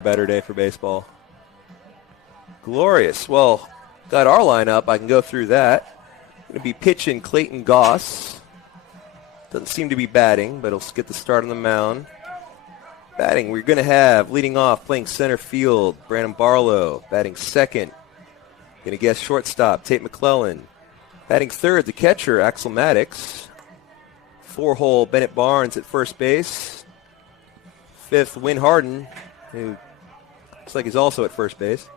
Better day for baseball. Glorious. Well, got our lineup. I can go through that. Going to be pitching Clayton Goss. Doesn't seem to be batting, but he'll get the start on the mound. Batting, we're going to have, leading off, playing center field, Brandon Barlow. Batting second, going to guess shortstop, Tate McClellan. Batting third, the catcher, Axel Maddox. Four-hole, Bennett Barnes at first base. Fifth, Win Harden, who looks like he's also at first base.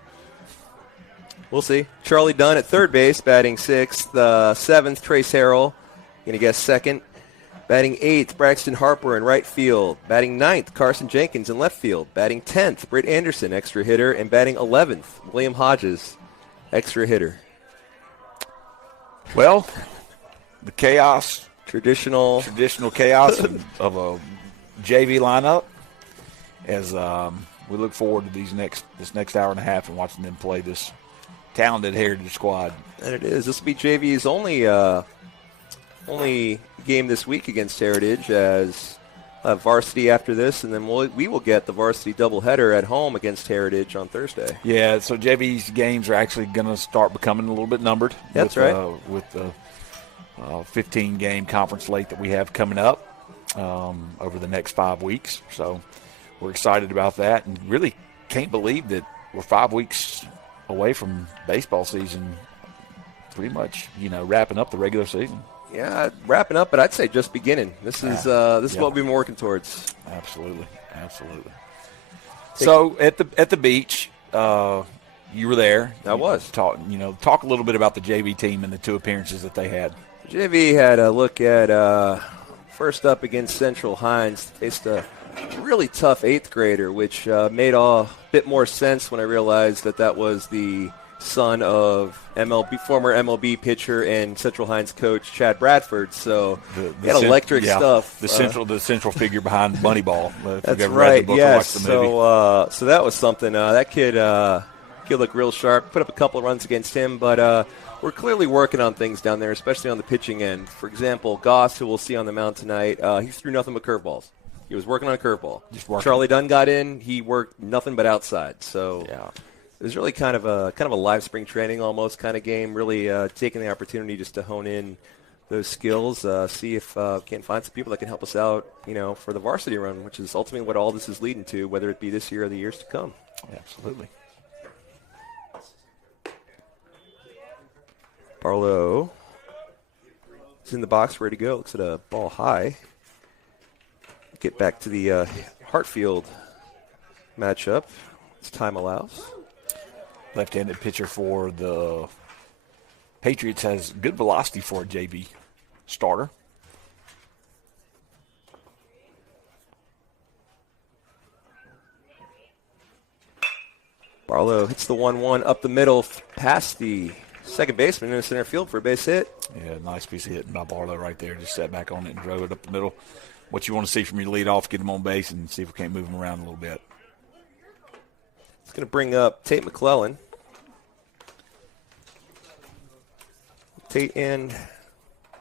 We'll see. Charlie Dunn at third base, batting sixth. Seventh, Trace Harrell, going to guess second. Batting eighth, Braxton Harper in right field. Batting ninth, Carson Jenkins in left field. Batting 10th, Britt Anderson, extra hitter. And batting 11th, William Hodges, extra hitter. Well, the chaos. Traditional chaos of a JV lineup as we look forward to this next hour and a half and watching them play this talented Heritage squad. And it is. This will be JV's only game this week against Heritage, as varsity after this, and then we will get the varsity doubleheader at home against Heritage on Thursday. Yeah, so JV's games are actually going to start becoming a little bit numbered. That's right. With the 15-game conference slate that we have coming up over the next 5 weeks. So we're excited about that and really can't believe that we're 5 weeks away from baseball season, pretty much, wrapping up the regular season. Yeah, wrapping up, but I'd say just beginning. This is what we've been working towards. Absolutely. So at the beach, you were there. I was. Talk a little bit about the JV team and the 2 appearances that they had. JV had a look at first up against Central Hines, faced a really tough 8th grader, which made a bit more sense when I realized that was the son of former MLB pitcher and Central Hines coach Chad Bradford. So he had electric stuff. The central figure behind Moneyball. That's right. Yes. So that was something. That kid looked real sharp. Put up a couple of runs against him, but we're clearly working on things down there, especially on the pitching end. For example, Goss, who we'll see on the mound tonight, he threw nothing but curveballs. He was working on a curveball. Charlie Dunn got in. He worked nothing but outside. So it was really kind of a live spring training almost kind of game, really taking the opportunity just to hone in those skills, see if we can find some people that can help us out, for the varsity run, which is ultimately what all this is leading to, whether it be this year or the years to come. Absolutely. Barlow is in the box, ready to go. Looks at a ball high. Get back to the Hartfield matchup as time allows. Left-handed pitcher for the Patriots has good velocity for a JV starter. Barlow hits the 1-1 up the middle past the second baseman in the center field for a base hit. Yeah, nice piece of hitting by Barlow right there. Just sat back on it and drove it up the middle. What you want to see from your leadoff, get him on base and see if we can't move him around a little bit. It's going to bring up Tate McClellan. Tate and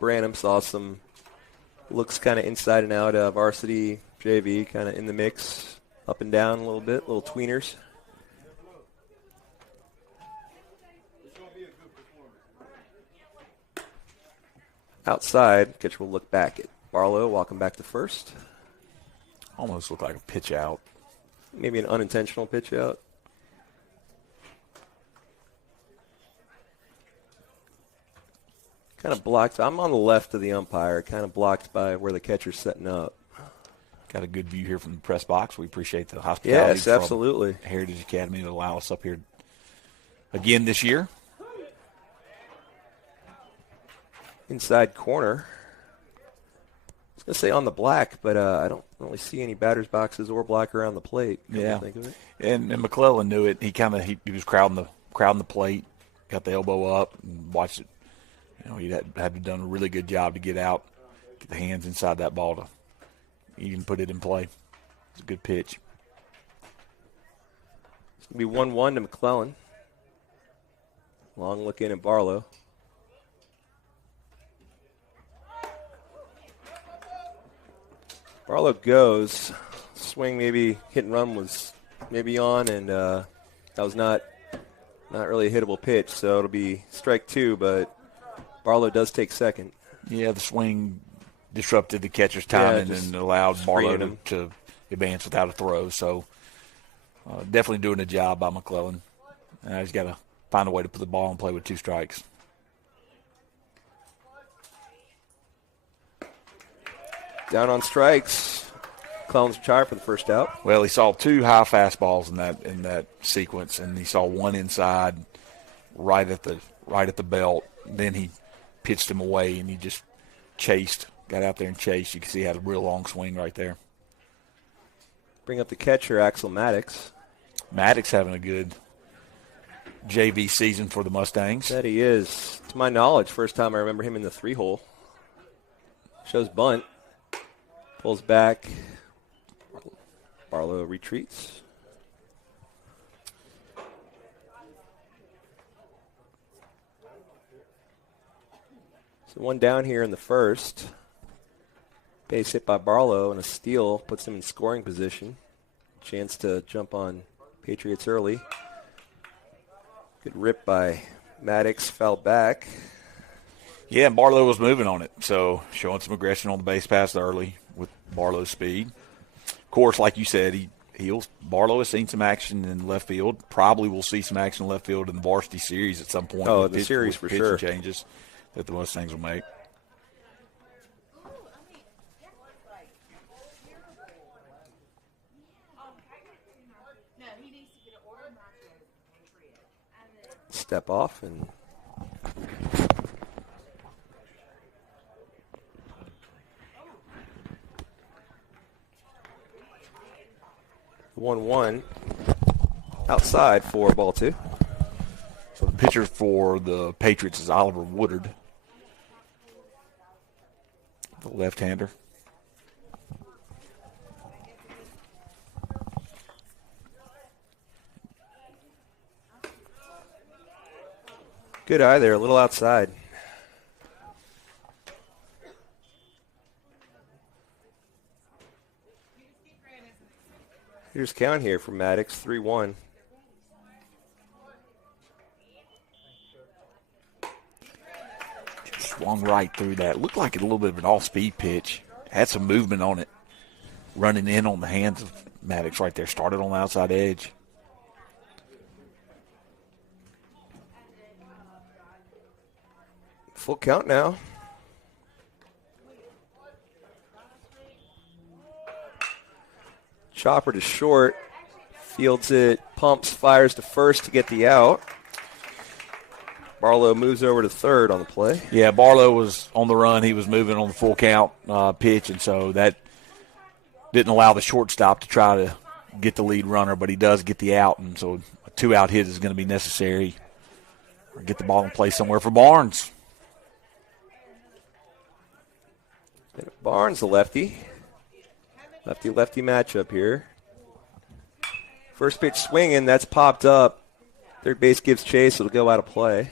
Branham saw some looks kind of inside and out of varsity JV, kind of in the mix, up and down a little bit, little tweeners. Outside, catcher will look back at Barlow, walking back to first. Almost looked like a pitch out. Maybe an unintentional pitch out. Kind of blocked. I'm on the left of the umpire, kind of blocked by where the catcher's setting up. Got a good view here from the press box. We appreciate the hospitality. Yes, absolutely. Heritage Academy to allow us up here again this year. Inside corner. I was going to say on the black, but I don't really see any batter's boxes or black around the plate. Think of it. And McClellan knew it. He was crowding the plate, got the elbow up, and watched it. He had done a really good job to get out, get the hands inside that ball to even put it in play. It's a good pitch. It's going to be 1-1 to McClellan. Long look in at Barlow. Barlow goes. Swing, maybe hit and run was maybe on, and that was not really a hittable pitch, so it'll be strike 2, but Barlow does take second. Yeah, the swing disrupted the catcher's timing and allowed Barlow to advance without a throw. So definitely doing a job by McClellan. He's got to find a way to put the ball in play with 2 strikes. Down on strikes. McClellan's retired for the first out. Well, he saw 2 high fastballs in that sequence, and he saw one inside right at the belt. Then he pitched him away, and he just got out there and chased. You can see he had a real long swing right there. Bring up the catcher, Axel Maddox. Maddox having a good JV season for the Mustangs. That he is. To my knowledge, first time I remember him in the 3-hole. Shows bunt. Pulls back. Barlow retreats. So one down here in the first. Base hit by Barlow, and a steal puts him in scoring position. Chance to jump on Patriots early. Good rip by Maddox, foul back. Yeah, and Barlow was moving on it, so showing some aggression on the base pass early with Barlow's speed. Of course, like you said, Barlow has seen some action in left field. Probably will see some action in left field in the varsity series at some point. Oh, the series for sure. Changes that the Mustangs will make. Step off and 1-1 outside for ball 2. So the pitcher for the Patriots is Oliver Woodard, the left-hander. Good eye there, a little outside. Here's count here for Maddox, 3-1. Swung right through that. Looked like a little bit of an off-speed pitch. Had some movement on it. Running in on the hands of Maddox right there. Started on the outside edge. Full count now. Chopper to short. Fields it, pumps, fires to first to get the out. Barlow moves over to third on the play. Yeah, Barlow was on the run. He was moving on the full count pitch, and so that didn't allow the shortstop to try to get the lead runner, but he does get the out, and so a 2-out hit is going to be necessary. Or get the ball in play somewhere for Barnes. Barnes, the lefty. Lefty-lefty matchup here. First pitch swinging, that's popped up. Third base gives chase, it'll go out of play.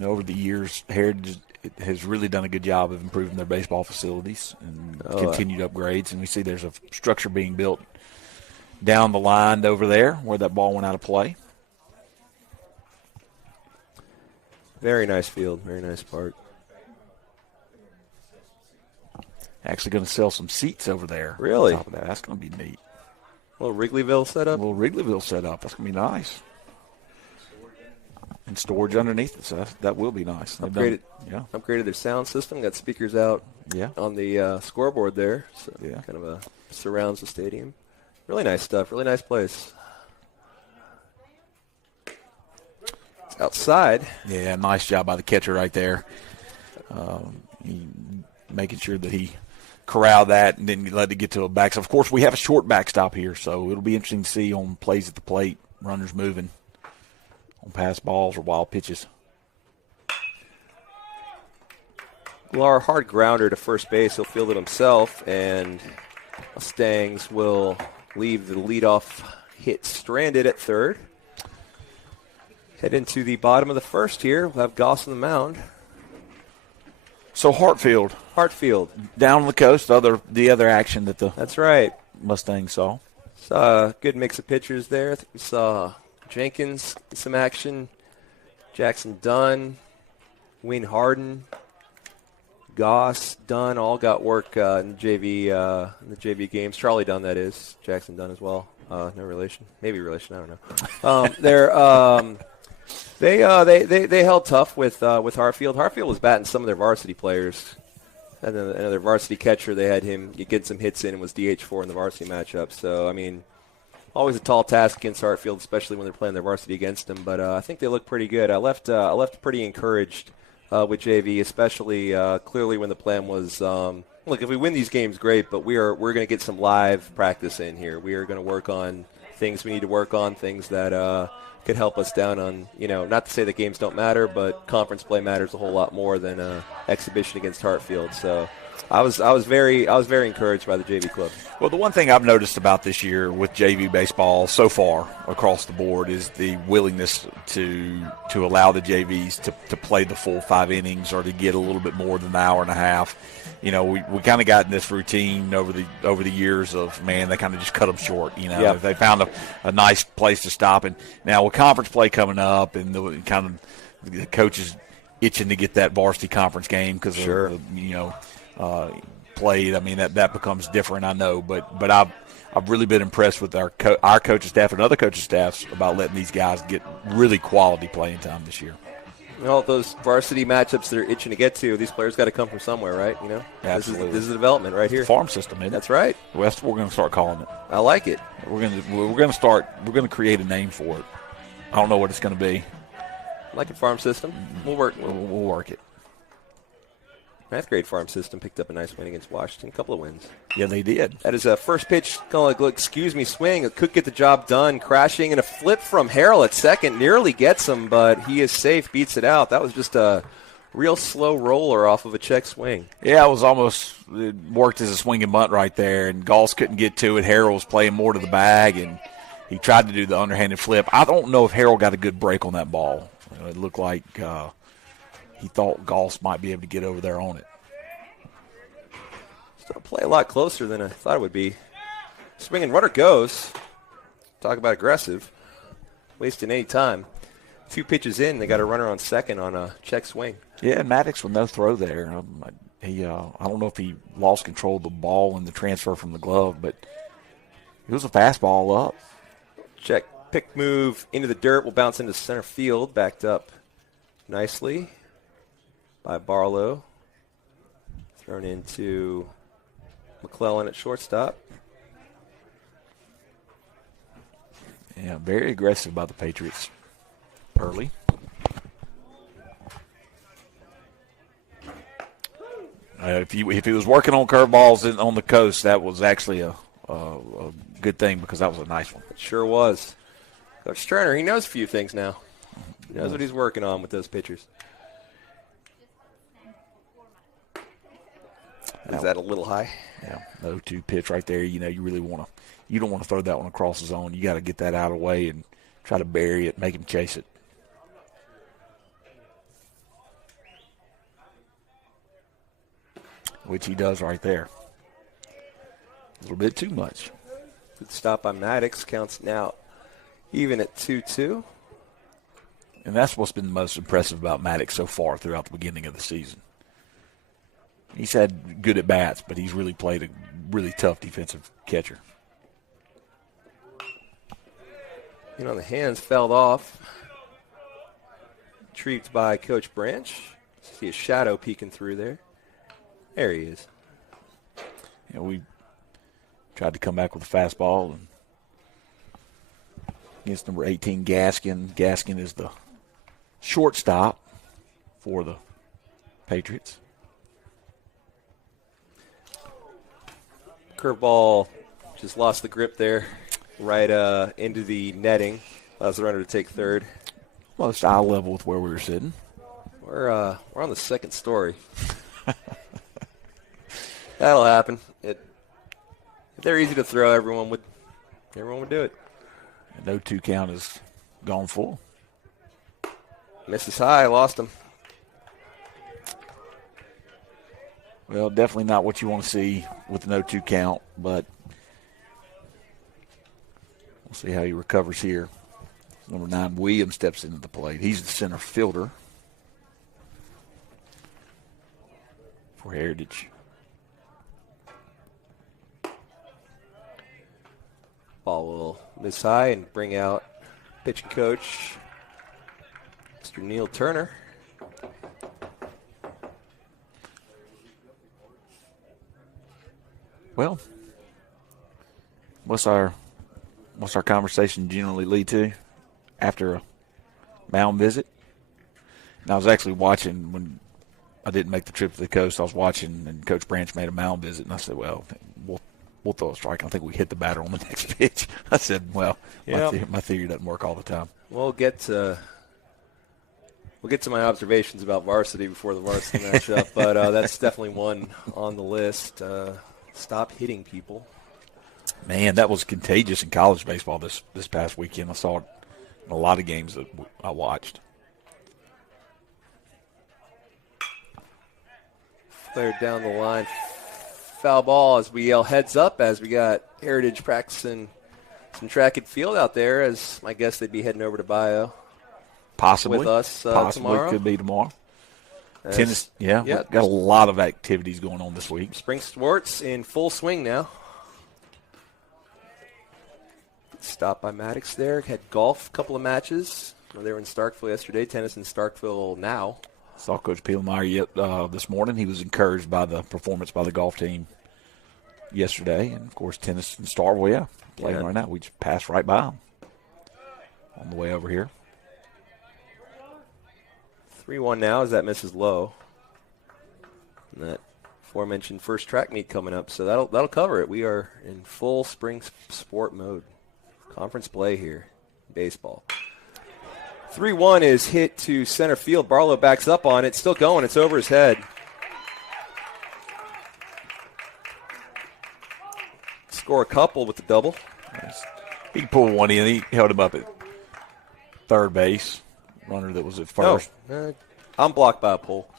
Over the years, Heritage has really done a good job of improving their baseball facilities and continued upgrades. And we see there's a structure being built down the line over there where that ball went out of play. Very nice field, very nice park. Actually going to sell some seats over there. Really? On top of that. That's going to be neat. A little Wrigleyville setup? A little Wrigleyville setup. That's going to be nice. And storage underneath it, so that will be nice. Upgraded their sound system. Got speakers out on the scoreboard there. So kind of surrounds the stadium. Really nice stuff. Really nice place. It's outside. Yeah, nice job by the catcher right there. Making sure that he corralled that and didn't let it get to a backstop. Of course, we have a short backstop here, so it'll be interesting to see on plays at the plate, runners moving on pass balls or wild pitches. Glar, hard grounder to first base. He'll field it himself, and Mustangs will leave the leadoff hit stranded at third. Head into the bottom of the first here. We'll have Goss on the mound. So Hartfield Hartfield. down on the coast, the other action that the That's right. Mustangs saw. Saw a good mix of pitchers there. I think we saw Jenkins get some action, Jackson Dunn, Wayne Harden, Goss, Dunn, all got work in the JV games. Charlie Dunn, that is. Jackson Dunn as well. No relation, maybe relation. I don't know. They held tough with Hartfield. Hartfield was batting some of their varsity players. And then another varsity catcher, they had him get some hits in and was DH4 in the varsity matchup. So, I mean, always a tall task against Hartfield, especially when they're playing their varsity against them. But I think they look pretty good. I left pretty encouraged with JV, especially clearly when the plan was, look, if we win these games, great, but we're going to get some live practice in here. We are going to work on things we need to work on, things that could help us down on, not to say that games don't matter, but conference play matters a whole lot more than exhibition against Hartfield. So I was very encouraged by the JV club. Well, the one thing I've noticed about this year with JV baseball so far across the board is the willingness to allow the JVs to play the full 5 innings or to get a little bit more than an hour and a half. We kind of got in this routine over the years of, man, they kind of just cut them short. Yep. They found a nice place to stop. And now with conference play coming up and the coaches itching to get that varsity conference game because sure. Played. I mean, that becomes different, I know. But I've really been impressed with our coaching staff and other coaching staffs about letting these guys get really quality playing time this year. All those varsity matchups that are itching to get to, these players got to come from somewhere, right? Absolutely. This is development right here. Farm system, isn't it? That's right. That's what we're going to start calling it. I like it. We're going to create a name for it. I don't know what it's going to be. I like it, farm system. We'll work. We'll work it. 9th grade farm system picked up a nice win against Washington. A couple of wins. Yeah, they did. That is a first pitch, swing. It could get the job done. Crashing and a flip from Harrell at second. Nearly gets him, but he is safe, beats it out. That was just a real slow roller off of a check swing. Yeah, it worked as a swing and bunt right there, and Gauls couldn't get to it. Harrell was playing more to the bag, and he tried to do the underhanded flip. I don't know if Harrell got a good break on that ball. It looked like he thought Gauls might be able to get over there on it. Still play a lot closer than I thought it would be. Swinging runner goes. Talk about aggressive. Wasting any time. 2 pitches in, they got a runner on second on a check swing. Yeah, and Maddox with no throw there. I don't know if he lost control of the ball in the transfer from the glove, but it was a fastball up. Check pick move into the dirt. Will bounce into center field. Backed up nicely by Barlow. Thrown into McClellan at shortstop. Yeah, very aggressive by the Patriots early. If he was working on curveballs on the coast, that was actually a good thing because that was a nice one. It sure was. Coach Turner, he knows a few things now. He knows what he's working on with those pitchers. Is that a little high? Yeah, 0-2 pitch right there. You don't want to throw that one across the zone. You got to get that out of the way and try to bury it, make him chase it. Which he does right there. A little bit too much. Good stop by Maddox. Counts now even at 2-2. And that's what's been the most impressive about Maddox so far throughout the beginning of the season. He's had good at-bats, but he's really played a really tough defensive catcher. The hands fell off. Retrieved by Coach Branch. See a shadow peeking through there. There he is. We tried to come back with a fastball and against number 18, Gaskin. Gaskin is the shortstop for the Patriots. Curveball just lost the grip there, right into the netting. Allows the runner to take third. Most eye level with where we were sitting. We're on the second story. That'll happen. If they're easy to throw, everyone would do it. No 2 count is gone full. Misses high, lost him. Well, definitely not what you want to see with the no 2 count, but We'll see how he recovers here. Number 9, Williams, steps into the plate. He's the center fielder for Heritage. Ball will miss high and bring out pitching coach, Mr. Neil Turner. Well, what's our conversation generally lead to after a mound visit? And I was actually watching when I didn't make the trip to the coast. I was watching, and Coach Branch made a mound visit, and I said, "Well, we'll throw a strike. I think we hit the batter on the next pitch." I said, "Well, my theory doesn't work all the time." We'll get to my observations about varsity before the varsity matchup, but that's definitely one on the list. Stop hitting people. Man, that was contagious in college baseball this past weekend. I saw it in a lot of games that I watched. Flared down the line. Foul ball as we yell heads up as we got Heritage practicing some track and field out there, as I guess they'd be heading over to Bio. Possibly. With us Possibly tomorrow. Could be tomorrow. Tennis, got a lot of activities going on this week. Spring sports in full swing now. Stopped by Maddox there. Had golf, a couple of matches. They were in Starkville yesterday. Tennis in Starkville now. Saw Coach Pielmeyer this morning. He was encouraged by the performance by the golf team yesterday. And, of course, tennis in Starkville, playing right now. We just passed right by them on the way over here. 3-1 now as that misses low. And that aforementioned first track meet coming up, so that'll cover it. We are in full spring sport mode. Conference play here, baseball. 3-1 is hit to center field. Barlow backs up on it. Still going. It's over his head. Score a couple with the double. He pulled one in. He held him up at third base. Runner that was at first. I'm blocked by a pole.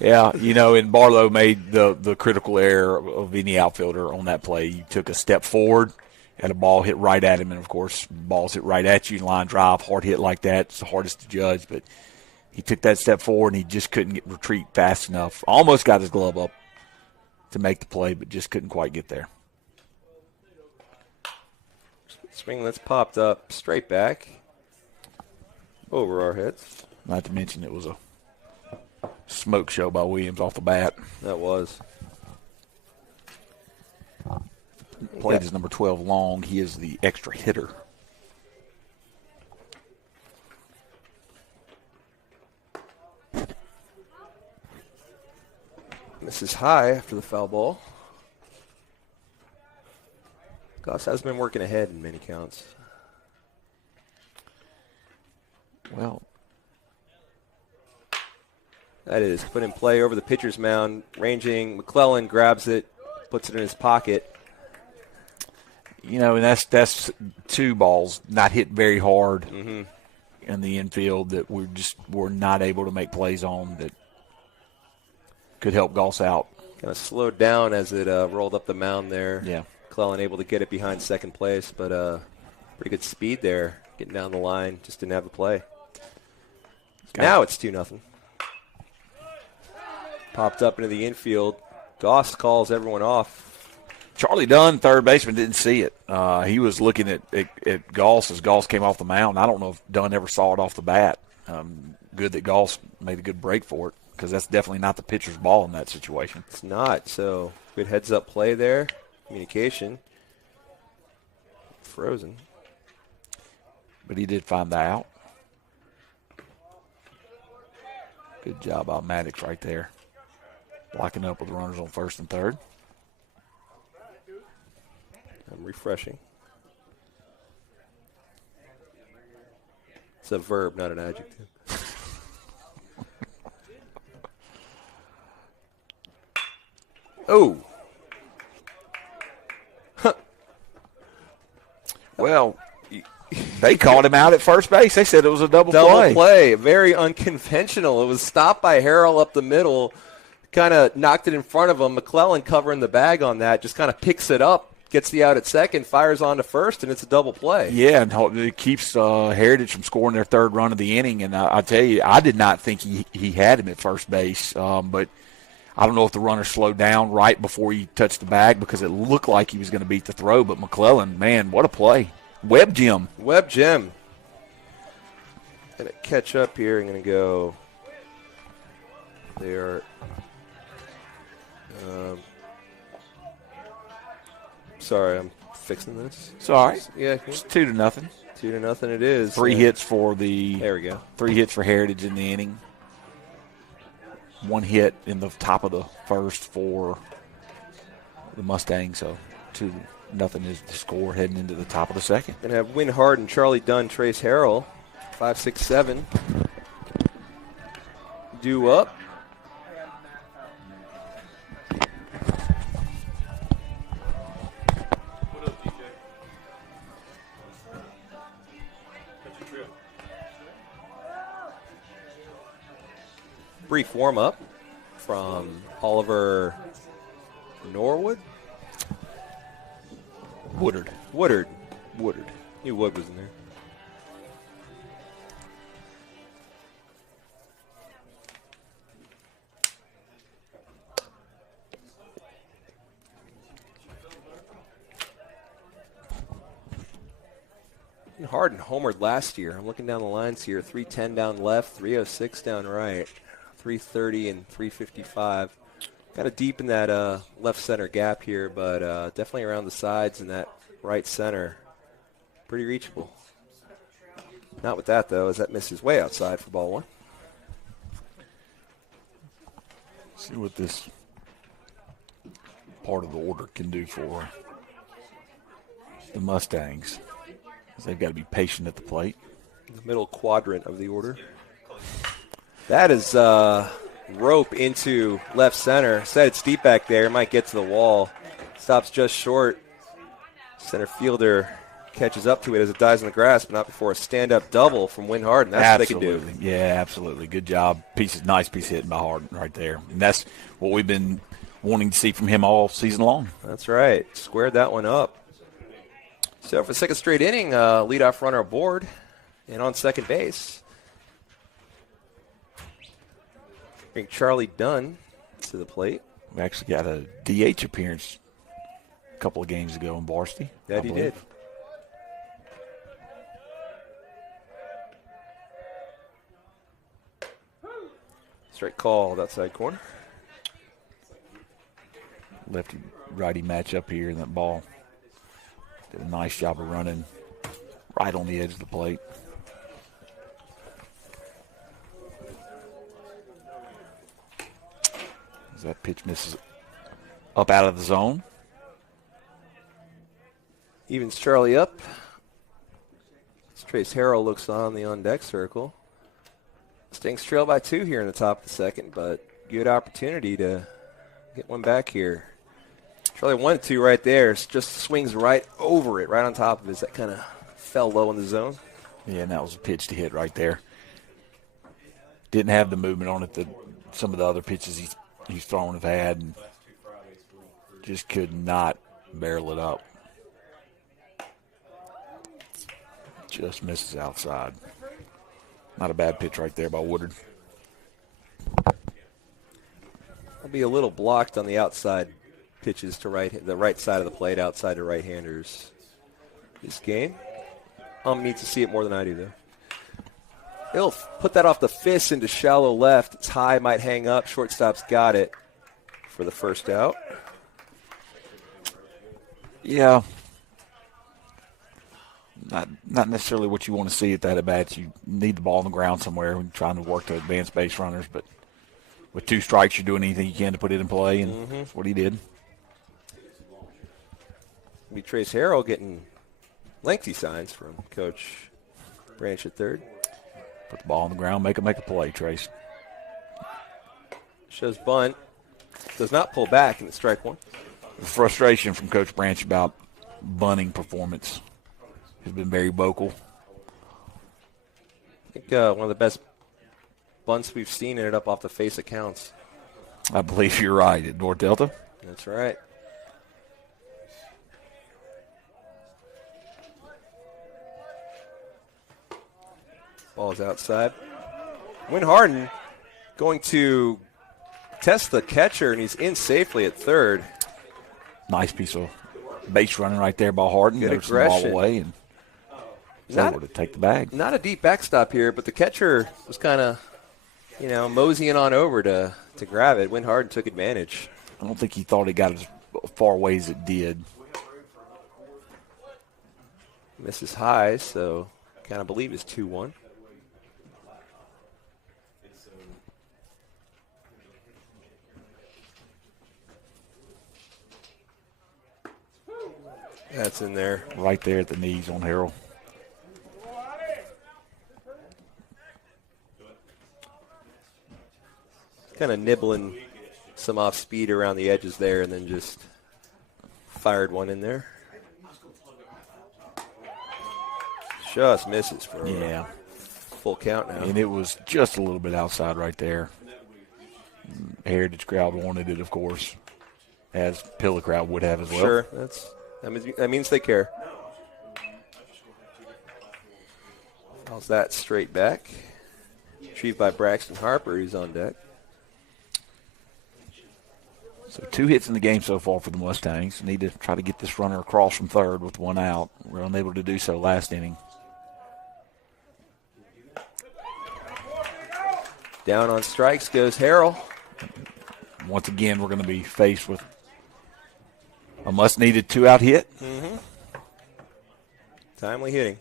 And Barlow made the critical error of any outfielder on that play. He took a step forward, and a ball hit right at him, and, of course, balls hit right at you, line drive, hard hit like that. It's the hardest to judge, but he took that step forward, and he just couldn't retreat fast enough. Almost got his glove up to make the play, but just couldn't quite get there. Swing that's popped up straight back over our heads. Not to mention it was a smoke show by Williams off the bat. That was. Played is number 12 long. He is the extra hitter. Misses high after the foul ball. Goss has been working ahead in many counts. Well, that is put in play over the pitcher's mound. Ranging, McClellan grabs it, puts it in his pocket. And that's two balls not hit very hard in the infield that we're not able to make plays on that could help Goss out. Kind of slowed down as it rolled up the mound there. Yeah. McClellan able to get it behind second place, but pretty good speed there, getting down the line. Just didn't have the play. Now it's 2-0. Popped up into the infield. Goss calls everyone off. Charlie Dunn, third baseman, didn't see it. He was looking at Goss as Goss came off the mound. I don't know if Dunn ever saw it off the bat. Good that Goss made a good break for it, because that's definitely not the pitcher's ball in that situation. It's not. So good heads-up play there. Communication. Frozen. But he did find the out. Good job by Maddox right there. Locking up with runners on first and third. I'm refreshing. It's a verb, not an adjective. Oh. Well, they called him out at first base. They said it was a double play. Very unconventional. It was stopped by Harrell up the middle. Kind of knocked it in front of him. McClellan covering the bag on that. Just kind of picks it up, gets the out at second, fires on to first, and it's a double play. Yeah, and it keeps Heritage from scoring their third run of the inning. And I tell you, I did not think he had him at first base, but I don't know if the runner slowed down right before he touched the bag because it looked like he was going to beat the throw. But McClellan, man, what a play. Webb Jim. Going to catch up here. I'm going to go there. Sorry, I'm fixing this. It's all right. Yeah, it's 2-0. 2-0 it is. Three hits for the. There we go. 3 hits for Heritage in the inning. 1 hit in the top of the first for the Mustangs. So 2-0 is the score heading into the top of the second. Going to have Win Harden, Charlie Dunn, Trace Harrell, 5, 6, 7. Due up. Brief warm-up from Oliver Norwood. Woodard. Knew Wood was in there. Harden homered last year. I'm looking down the lines here. 310 down left, 306 down right, 330 and 355. Kind of deep in that left center gap here, but definitely around the sides in that right center. Pretty reachable. Not with that, though, as that misses way outside for ball 1. See what this part of the order can do for the Mustangs. They've got to be patient at the plate. The middle quadrant of the order. That is rope into left center. Said it's deep back there. Might get to the wall. Stops just short. Center fielder catches up to it as it dies in the grass, but not before a stand-up double from Win Harden. That's absolutely. What they can do. Yeah, absolutely. Good job. Nice piece hitting by Harden right there. And that's what we've been wanting to see from him all season long. That's right. Squared that one up. So for the second straight inning, leadoff runner aboard and on second base. Bring Charlie Dunn to the plate. We actually got a DH appearance a couple of games ago in varsity. That he did. Straight called outside corner. Lefty-righty matchup here in that ball. Did a nice job of running right on the edge of the plate. As that pitch misses up out of the zone. Evens Charlie up. Trace Harrell looks on deck circle. Mustangs trail by 2 here in the top of the second, but good opportunity to get one back here. Charlie 1-2 right there. Just swings right over it, right on top of it. That kind of fell low in the zone. Yeah, and that was a pitch to hit right there. Didn't have the movement on it that some of the other pitches he's thrown have had, and just could not barrel it up. Just misses outside. Not a bad pitch right there by Woodard. I'll be a little blocked on the outside pitches to the right side of the plate outside to right-handers this game. Needs to see it more than I do, though. He'll put that off the fist into shallow left. It's high, might hang up. Shortstop's got it for the first out. Yeah. Not necessarily what you want to see at that at-bat. You need the ball on the ground somewhere when trying to work to advance base runners. But with 2 strikes, you're doing anything you can to put it in play, and that's what he did. We Trace Harrell getting lengthy signs from Coach Branch at third. Put the ball on the ground, make a play, Trace. Shows bunt. Does not pull back in the strike 1. The frustration from Coach Branch about bunting performance has been very vocal. I think one of the best bunts we've seen ended up off the face of counts. I believe you're right at North Delta. That's right. Ball's outside. Win Harden going to test the catcher, and he's in safely at third. Nice piece of base running right there by Harden. Good There's the ball aggression. away and was able to take the bag. Not a deep backstop here, but the catcher was kind of, moseying on over to grab it. Win Harden took advantage. I don't think he thought he got as far away as it did. Misses high, so kind of believe it's 2-1. That's in there. Right there at the knees on Harrell. Kind of nibbling some off speed around the edges there, and then just fired one in there. Just misses for a full count now. And it was just a little bit outside right there. Heritage crowd wanted it, of course, as Pillow crowd would have as well. Sure, that means they care. How's that straight back? Retrieved by Braxton Harper, who's on deck. So 2 hits in the game so far for the Mustangs. Need to try to get this runner across from third with 1 out. We're unable to do so last inning. Down on strikes goes Harrell. Once again, we're going to be faced with a must-needed 2-out hit. Timely hitting.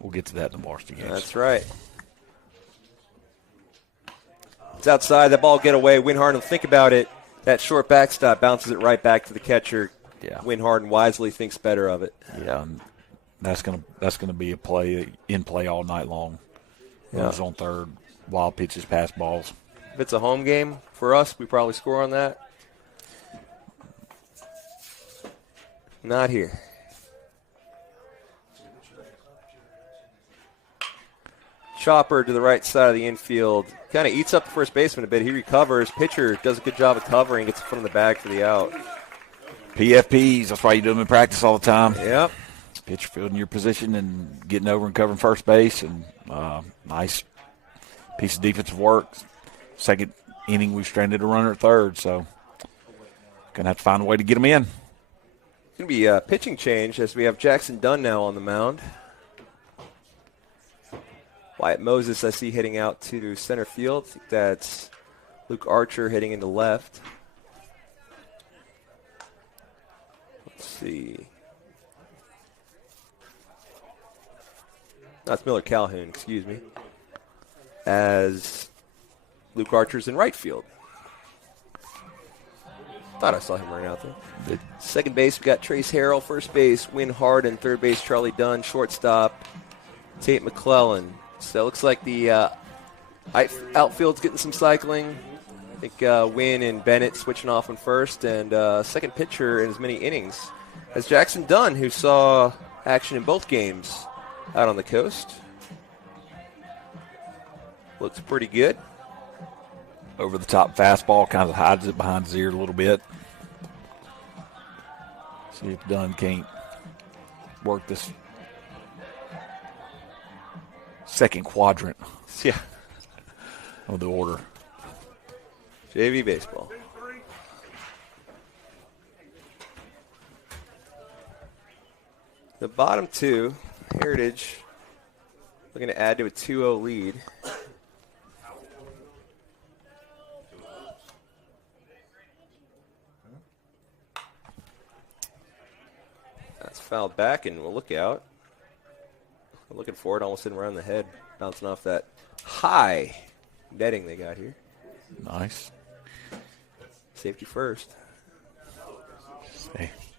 We'll get to that in the varsity games. That's right. It's outside. That ball get away. Win Harden, think about it. That short backstop bounces it right back to the catcher. Yeah. Win Harden wisely thinks better of it. Yeah, and that's gonna be a play in play all night long. Runners on third, wild pitches, pass balls. If it's a home game for us, we probably score on that. Not here. Chopper to the right side of the infield. Kind of eats up the first baseman a bit. He recovers. Pitcher does a good job of covering. Gets in front of the bag for the out. PFPs, that's why you do them in practice all the time. Yep. Pitcher fielding your position and getting over and covering first base. And nice piece of defensive work. Second inning, we've stranded a runner at third. So going to have to find a way to get them in. It's going to be a pitching change as we have Jackson Dunn now on the mound. Wyatt Moses, I see, hitting out to center field. I think that's Luke Archer hitting into left. Let's see. That's Miller Calhoun, excuse me. As Luke Archer's in right field. Thought I saw him running out there. Second base, we got Trace Harrell. First base, Win Harden. Third base, Charlie Dunn. Shortstop, Tate McClellan. So it looks like the outfield's getting some cycling. I think Wynn and Bennett switching off on first, and second pitcher in as many innings as Jackson Dunn, who saw action in both games out on the coast. Looks pretty good. Over the top fastball, kind of hides it behind his ear a little bit. See if Dunn can't work this second quadrant of the order. JV baseball. The bottom two, Heritage, looking to add to a 2-0 lead. That's fouled back, and we'll look out. We're looking for it, almost hit him around the head, bouncing off that high netting they got here. Nice. Safety first.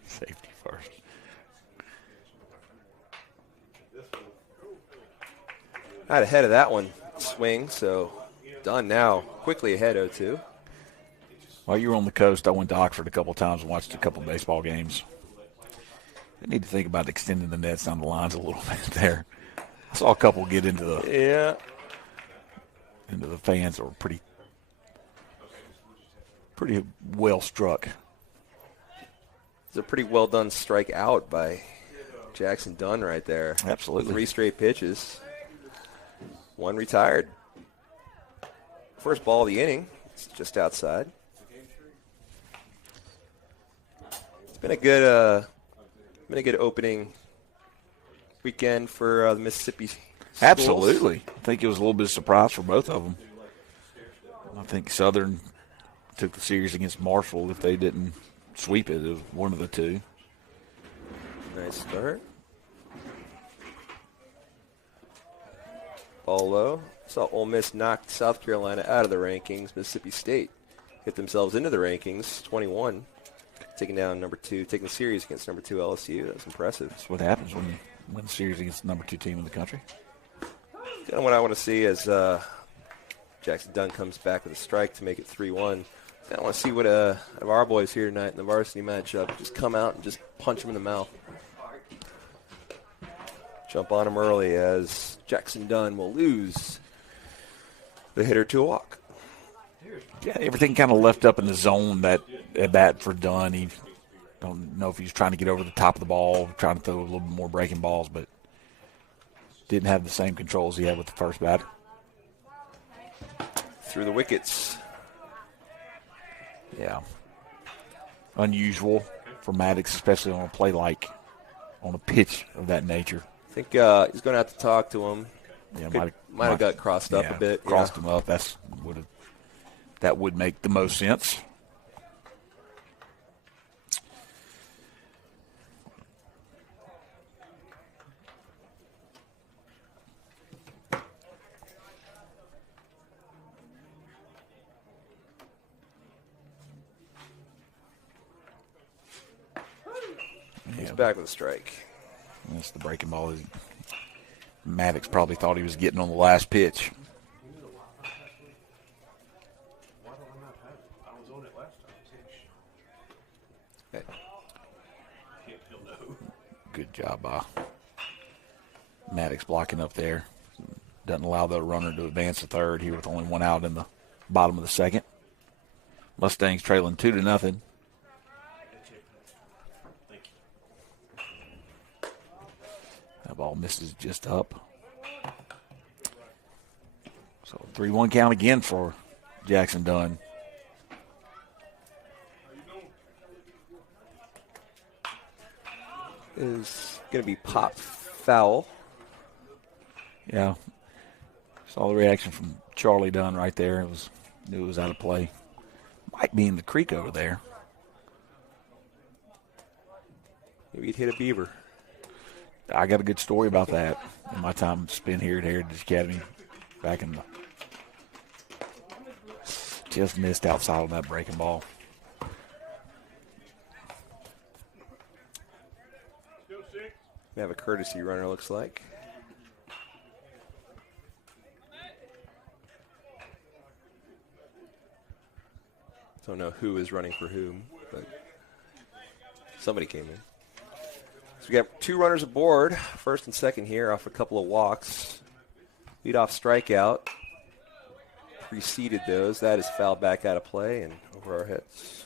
Safety first. Not ahead of that one swing, so Dunn now quickly ahead 0-2. While you were on the coast, I went to Oxford a couple of times and watched a couple of baseball games. They need to think about extending the nets down the lines a little bit there. I saw a couple get into the fans that were pretty well struck. It's a pretty well done strike out by Jackson Dunn right there. Absolutely. 3 straight pitches. One retired. First ball of the inning. It's just outside. It's been a good opening weekend for the Mississippi schools. Absolutely. I think it was a little bit of surprise for both of them. I think Southern took the series against Marshall. If they didn't sweep it, it was one of the two. Nice start. Ball low. Saw Ole Miss knocked South Carolina out of the rankings. Mississippi State hit themselves into the rankings, 21. Taking down number 2, taking the series against number 2 LSU. That's impressive. That's what happens when you win the series against the number 2 team in the country. Kind of what I want to see as Jackson Dunn comes back with a strike to make it 3-1. I want to see what of our boys here tonight in the varsity matchup just come out and just punch him in the mouth. Jump on him early as Jackson Dunn will lose the hitter to a walk. Yeah, everything kind of left up in the zone that at bat for Dunn. He don't know if he's trying to get over the top of the ball, trying to throw a little bit more breaking balls, but didn't have the same control as he had with the first batter. Through the wickets. Yeah. Unusual for Maddox, especially on a play like on a pitch of that nature. I think he's going to have to talk to him. Yeah, might have got crossed up a bit. Crossed him up. That would make the most sense. He's back with a strike. That's the breaking ball. Maddox probably thought he was getting on the last pitch. Good job by Maddox blocking up there. Doesn't allow the runner to advance to third here with only one out in the bottom of the second. Mustangs trailing 2-0. That ball misses just up. So 3-1 count again for Jackson Dunn. Is going to be popped foul. Yeah. Saw the reaction from Charlie Dunn right there. Knew it was out of play. Might be in the creek over there. Maybe he'd hit a beaver. I got a good story about that in my time spent here at Heritage Academy back in the just missed outside on that breaking ball. We have a courtesy runner, looks like. Don't know who is running for whom, but somebody came in. So we got 2 runners aboard, first and second here off a couple of walks. Leadoff strikeout preceded those. That is fouled back out of play and over our heads.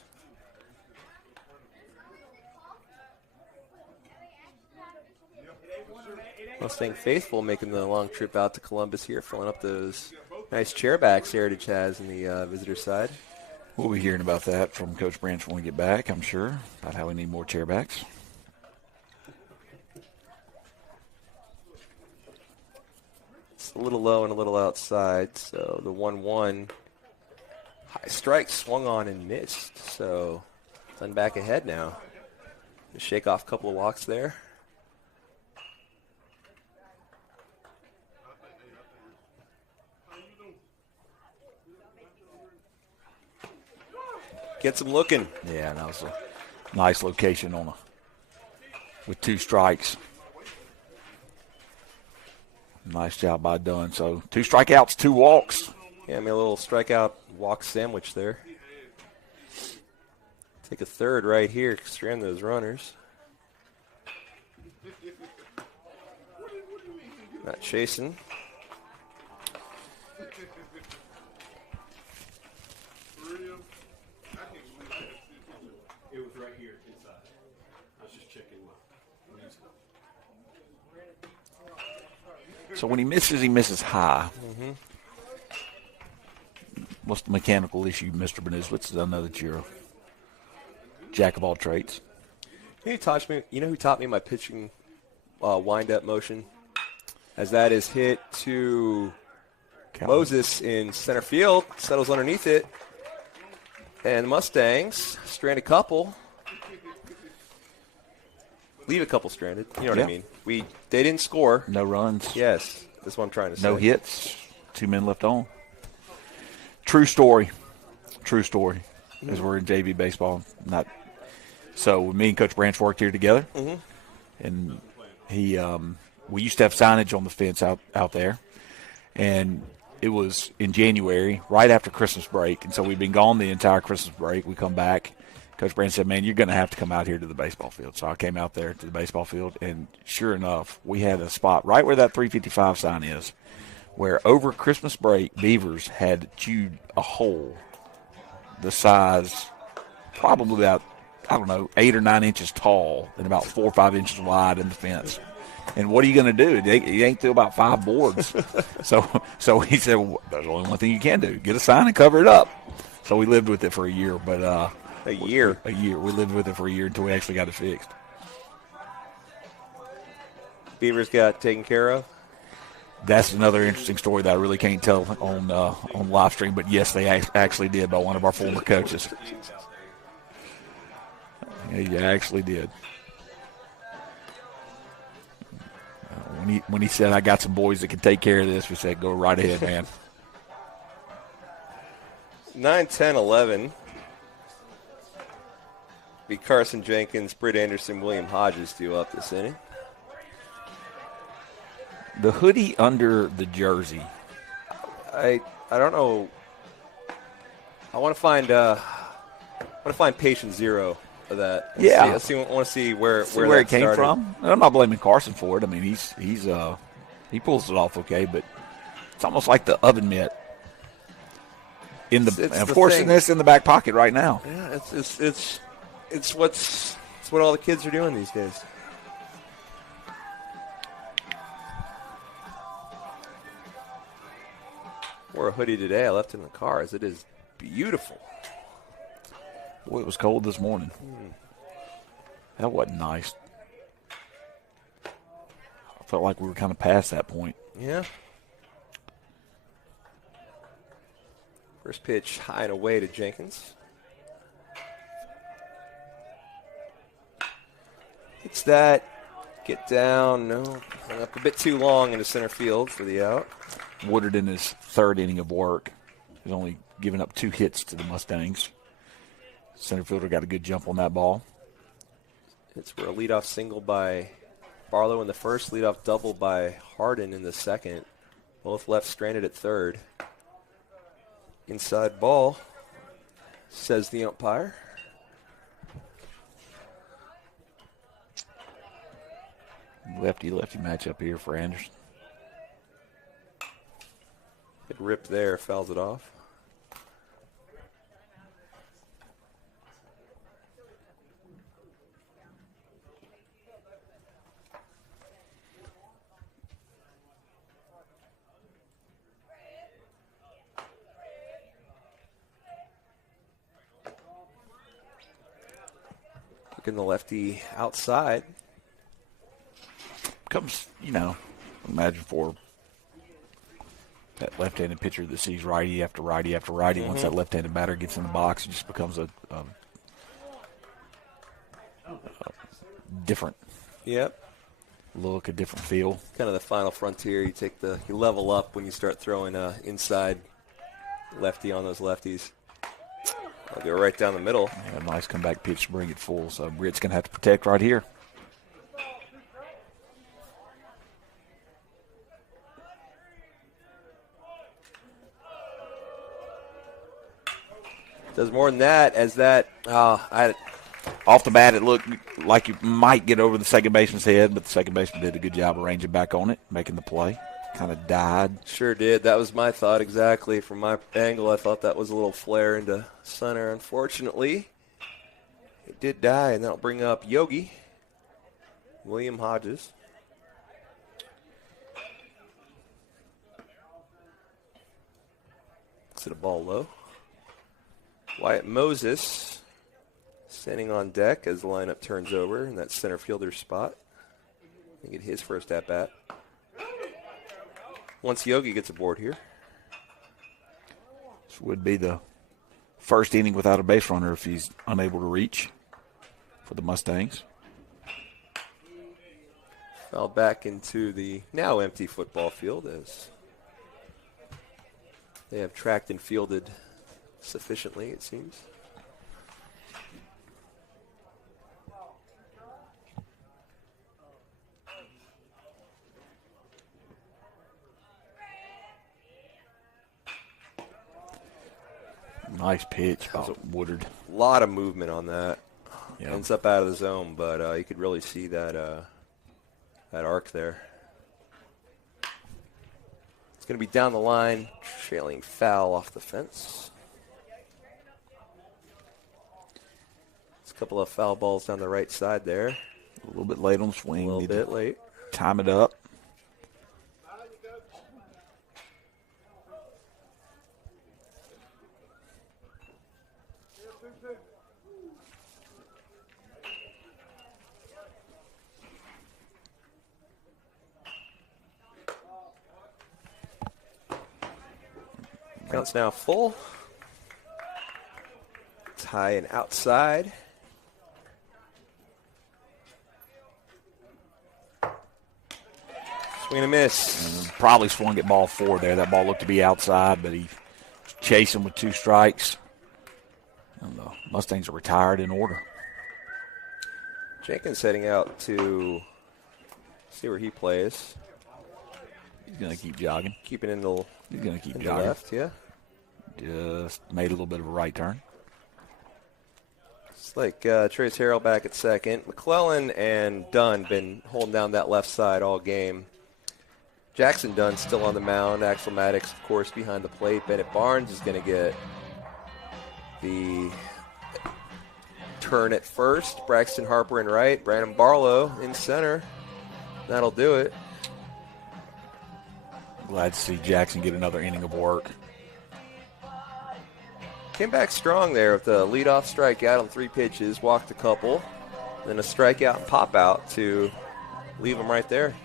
Mustang faithful making the long trip out to Columbus here, filling up those nice chairbacks Heritage has in the visitor side. We'll be hearing about that from Coach Branch when we get back, I'm sure, about how we need more chairbacks. It's a little low and a little outside, so the 1-1 high strike swung on and missed. So Dunn back ahead now. Just shake off a couple of walks there. Gets him looking. Yeah, that was a nice location with 2 strikes. Nice job by Dunn. So 2 strikeouts, 2 walks. Yeah, I mean a little strikeout walk sandwich there. Take a third right here, strand those runners. Not chasing. It was right here inside. I was just checking my So when he misses high. Mm-hmm. What's the mechanical issue, Mr. Benizwitz? I know that you're a jack of all trades. You know who taught me my pitching wind-up motion? As that is hit to Moses in center field, settles underneath it, and the Mustangs strand a couple. Leave a couple stranded. You know what I mean? They didn't score. No runs. Yes, that's what I'm trying to say. No hits. 2 men left on. True story. As we're in JV baseball. So me and Coach Branch worked here together, and we used to have signage on the fence out there, and it was in January, right after Christmas break, and so we've been gone the entire Christmas break. We come back. Coach Branch said, man, you're going to have to come out here to the baseball field. So I came out there to the baseball field, and sure enough, we had a spot right where that 355 sign is, where over Christmas break, Beavers had chewed a hole the size probably about, 8 or 9 inches tall and about 4 or 5 inches wide in the fence. And what are you going to do? You ain't through about 5 boards. So he said, well, there's only one thing you can do. Get a sign and cover it up. So we lived with it for a year. But A year. We lived with it for a year until we actually got it fixed. Beavers got taken care of. That's another interesting story that I really can't tell on live stream. But yes, they actually did by one of our former coaches. He actually did. When he said, I got some boys that can take care of this, we said, go right ahead, man. 9, 10, 11. Be Carson Jenkins, Britt Anderson, William Hodges due up this inning. The hoodie under the jersey. I don't know. I want to find patient zero of that. Yeah. I want to see where it came started. from. And I'm not blaming Carson for it. I mean, he pulls it off okay, but it's almost like the oven mitt. And of course, it's in the back pocket right now. Yeah, it's what all the kids are doing these days. Wore a hoodie today. I left it in the car as it is beautiful. Boy, it was cold this morning. That wasn't nice. I felt like we were kind of past that point. Yeah. First pitch high and away to Jenkins. Hits that. Get down. No. Hung up a bit too long into center field for the out. Woodard in his third inning of work has only given up 2 hits to the Mustangs. Center fielder got a good jump on that ball. It's where a leadoff single by Barlow in the first, leadoff double by Harden in the second. Both left stranded at third. Inside ball, says the umpire. Lefty-lefty matchup here for Anderson. Good rip there, fouls it off. Looking the lefty outside. Comes, imagine for that left-handed pitcher that sees righty after righty after righty. Once that left-handed batter gets in the box, it just becomes a different look, a different feel. Kind of the final frontier. You level up when you start throwing inside lefty on those lefties. I'll go right down the middle. Yeah, nice comeback pitch to bring it full. So Britt's going to have to protect right here. Does more than that as that. Off the bat, it looked like you might get over the second baseman's head, but the second baseman did a good job arranging back on it, making the play. Kind of died. Sure did. That was my thought exactly. From my angle, I thought that was a little flare into center. Unfortunately, it did die, and that'll bring up Yogi, William Hodges. Looks at a ball low. Wyatt Moses standing on deck as the lineup turns over in that center fielder spot. I get his first at-bat. Once Yogi gets aboard here. This would be the first inning without a base runner if he's unable to reach for the Mustangs. Foul back into the now empty football field as they have tracked and fielded sufficiently, it seems. Nice pitch by Woodard. A lot of movement on that. Yep. Ends up out of the zone, but you could really see that that arc there. It's going to be down the line, trailing foul off the fence. It's a couple of foul balls down the right side there. A little bit late on the swing. A little bit late. Time it up. Count's now full. It's high and outside. Swing and a miss. And probably swung at ball 4 there. That ball looked to be outside, but he was chasing with 2 strikes. And the Mustangs are retired in order. Jenkins heading out to see where he plays. He's going to keep jogging. Keeping in the, He's going to keep in the jogging. left, yeah. Just made a little bit of a right turn. It's like Trace Harrell back at second. McClellan and Dunn been holding down that left side all game. Jackson Dunn still on the mound. Axel Maddox, of course, behind the plate. Bennett Barnes is going to get the turn at first. Braxton Harper in right. Brandon Barlow in center. That'll do it. Glad to see Jackson get another inning of work. Came back strong there with the leadoff strikeout on 3 pitches, walked a couple, then a strikeout and pop out to leave him right there.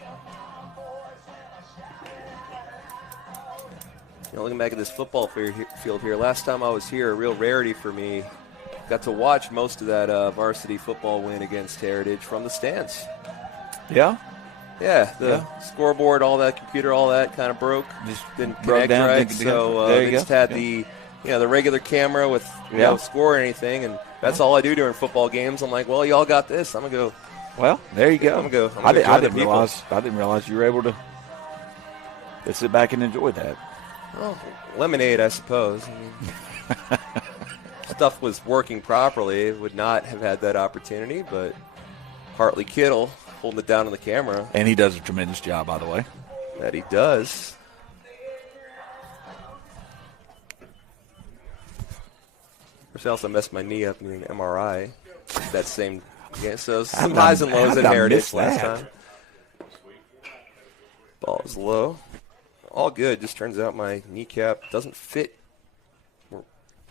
You know, looking back at this football field here, last time I was here, a real rarity for me. Got to watch most of that varsity football win against Heritage from the stands. Yeah? Yeah, the scoreboard, all that, computer, all that kind of broke. Just didn't broke connect down, right, didn't so there they you just go. had Yeah. the regular camera with no score or anything, and that's all I do during football games. I'm like, well, y'all got this. I'm gonna go. Well, there you go. I'm gonna I join the didn't people. realize you were able to sit back and enjoy that. Well, lemonade, I suppose. I mean, stuff was working properly, would not have had that opportunity, but Hartley Kittle holding it down on the camera. And he does a tremendous job, by the way. That he does. Of course, I messed my knee up in an MRI that same game. So some highs and lows at Heritage last time. Ball is low. All good. Just turns out my kneecap doesn't fit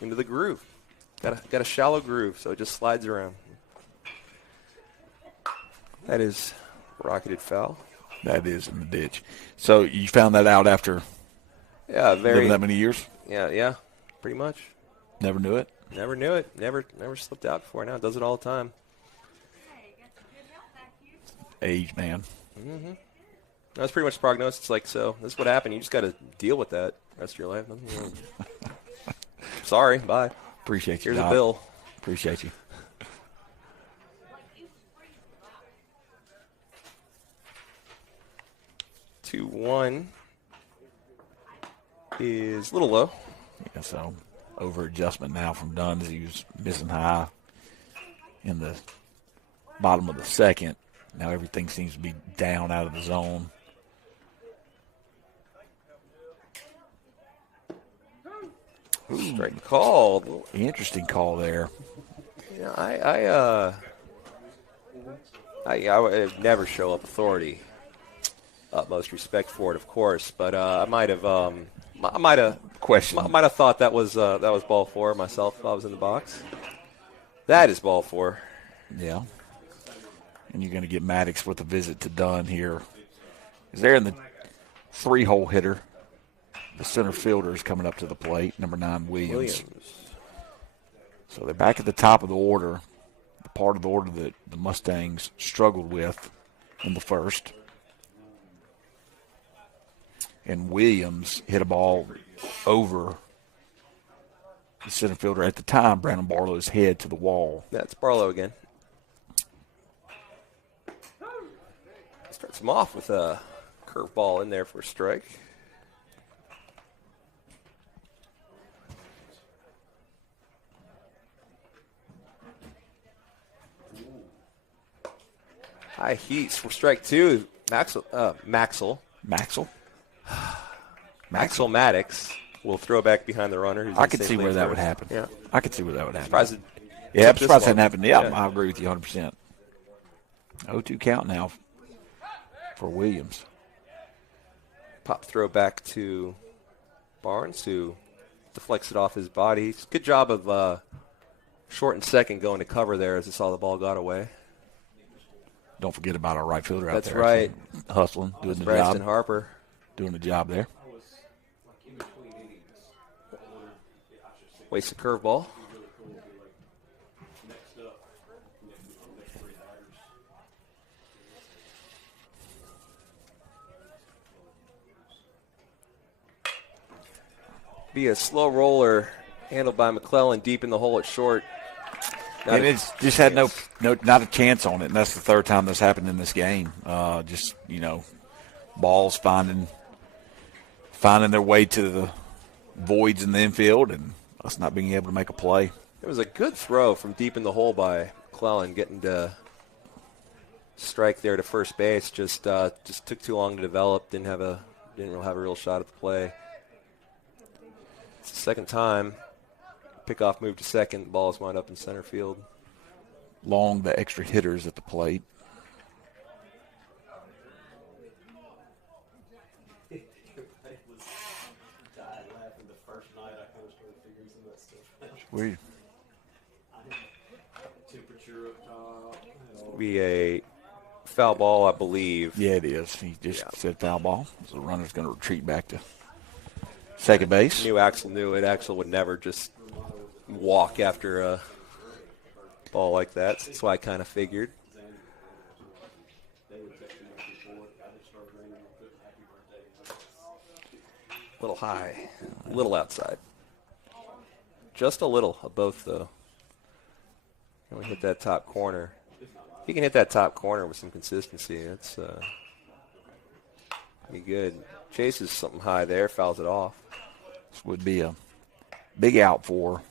into the groove. Got a shallow groove, so it just slides around. That is rocketed foul. That is in the ditch. So you found that out after Yeah, living that many years? Yeah, pretty much. Never knew it? Never knew it. Never slipped out before. Now it does it all the time. Age, man. Mm-hmm. That's pretty much the prognosis. It's like, so this is what happened. You just got to deal with that the rest of your life. Nothing wrong. Sorry, bye. Appreciate you, Here's a Doc. bill. Appreciate you. Two one is a little low. Yeah, so over adjustment now from Dunn as he was missing high in the bottom of the second. Now everything seems to be down out of the zone. Strike called. Interesting call there. Yeah, I would never show up authority. Utmost respect for it, of course, but I might have I might have question. might have thought that was ball 4 myself if I was in the box. That is ball 4. Yeah. And you're going to get Maddox with a visit to Dunn here. Is there in the 3-hole hitter? The center fielder is coming up to the plate, number 9, Williams. So they're back at the top of the order, the part of the order that the Mustangs struggled with in the first. And Williams hit a ball over the center fielder at the time, Brandon Barlow's head to the wall. That's Barlow again. Starts him off with a curveball in there for a strike. High heats for strike 2. Maxwell Maddox will throw back behind the runner. I could see where that would happen. Yeah. I could see where that would happen. Surprised I'm surprised that hadn't happened. Yeah, Yeah. I agree with you 100%. 0-2 count now for Williams. Pop throw back to Barnes, who deflects it off his body. Good job of short and second going to cover there as he saw the ball got away. Don't forget about our right fielder out That's there. right. Hustling, doing the Braxton job. Harper. Doing the job there. Wastes a curveball. Be a slow roller handled by McClellan deep in the hole at short. And it's just had no, not a chance on it, and that's the third time that's happened in this game. Just, balls finding their way to the voids in the infield and us not being able to make a play. It was a good throw from deep in the hole by McClellan, getting to strike there to first base. Just took too long to develop. Didn't really have a real shot at the play. It's the second time. Pickoff move to second. The ball is wound up in center field. Long, the extra hitters at the plate. Weird. Be a foul ball, I believe. Yeah, it is. He just said foul ball. So the runner's going to retreat back to second base. Axel knew it. Axel would never just walk after a ball like that. That's why I kind of figured. A little high, a little outside. Just a little of both, though. Can we hit that top corner? If you can hit that top corner with some consistency, that's be good. Chases something high there, fouls it off. This would be a big out for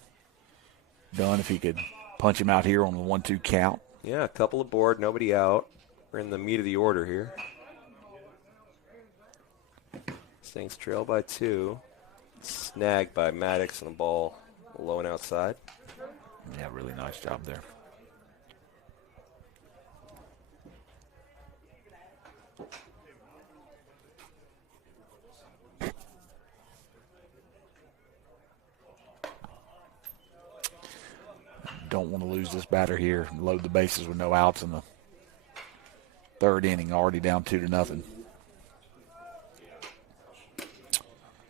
Dunn if he could punch him out here on the 1-2 count. Yeah, a couple aboard, nobody out. We're in the meat of the order here. Mustangs trail by 2. Snagged by Maddox on the ball low and outside. Yeah, really nice job there. Don't want to lose this batter here and load the bases with no outs in the third inning, already down 2-0.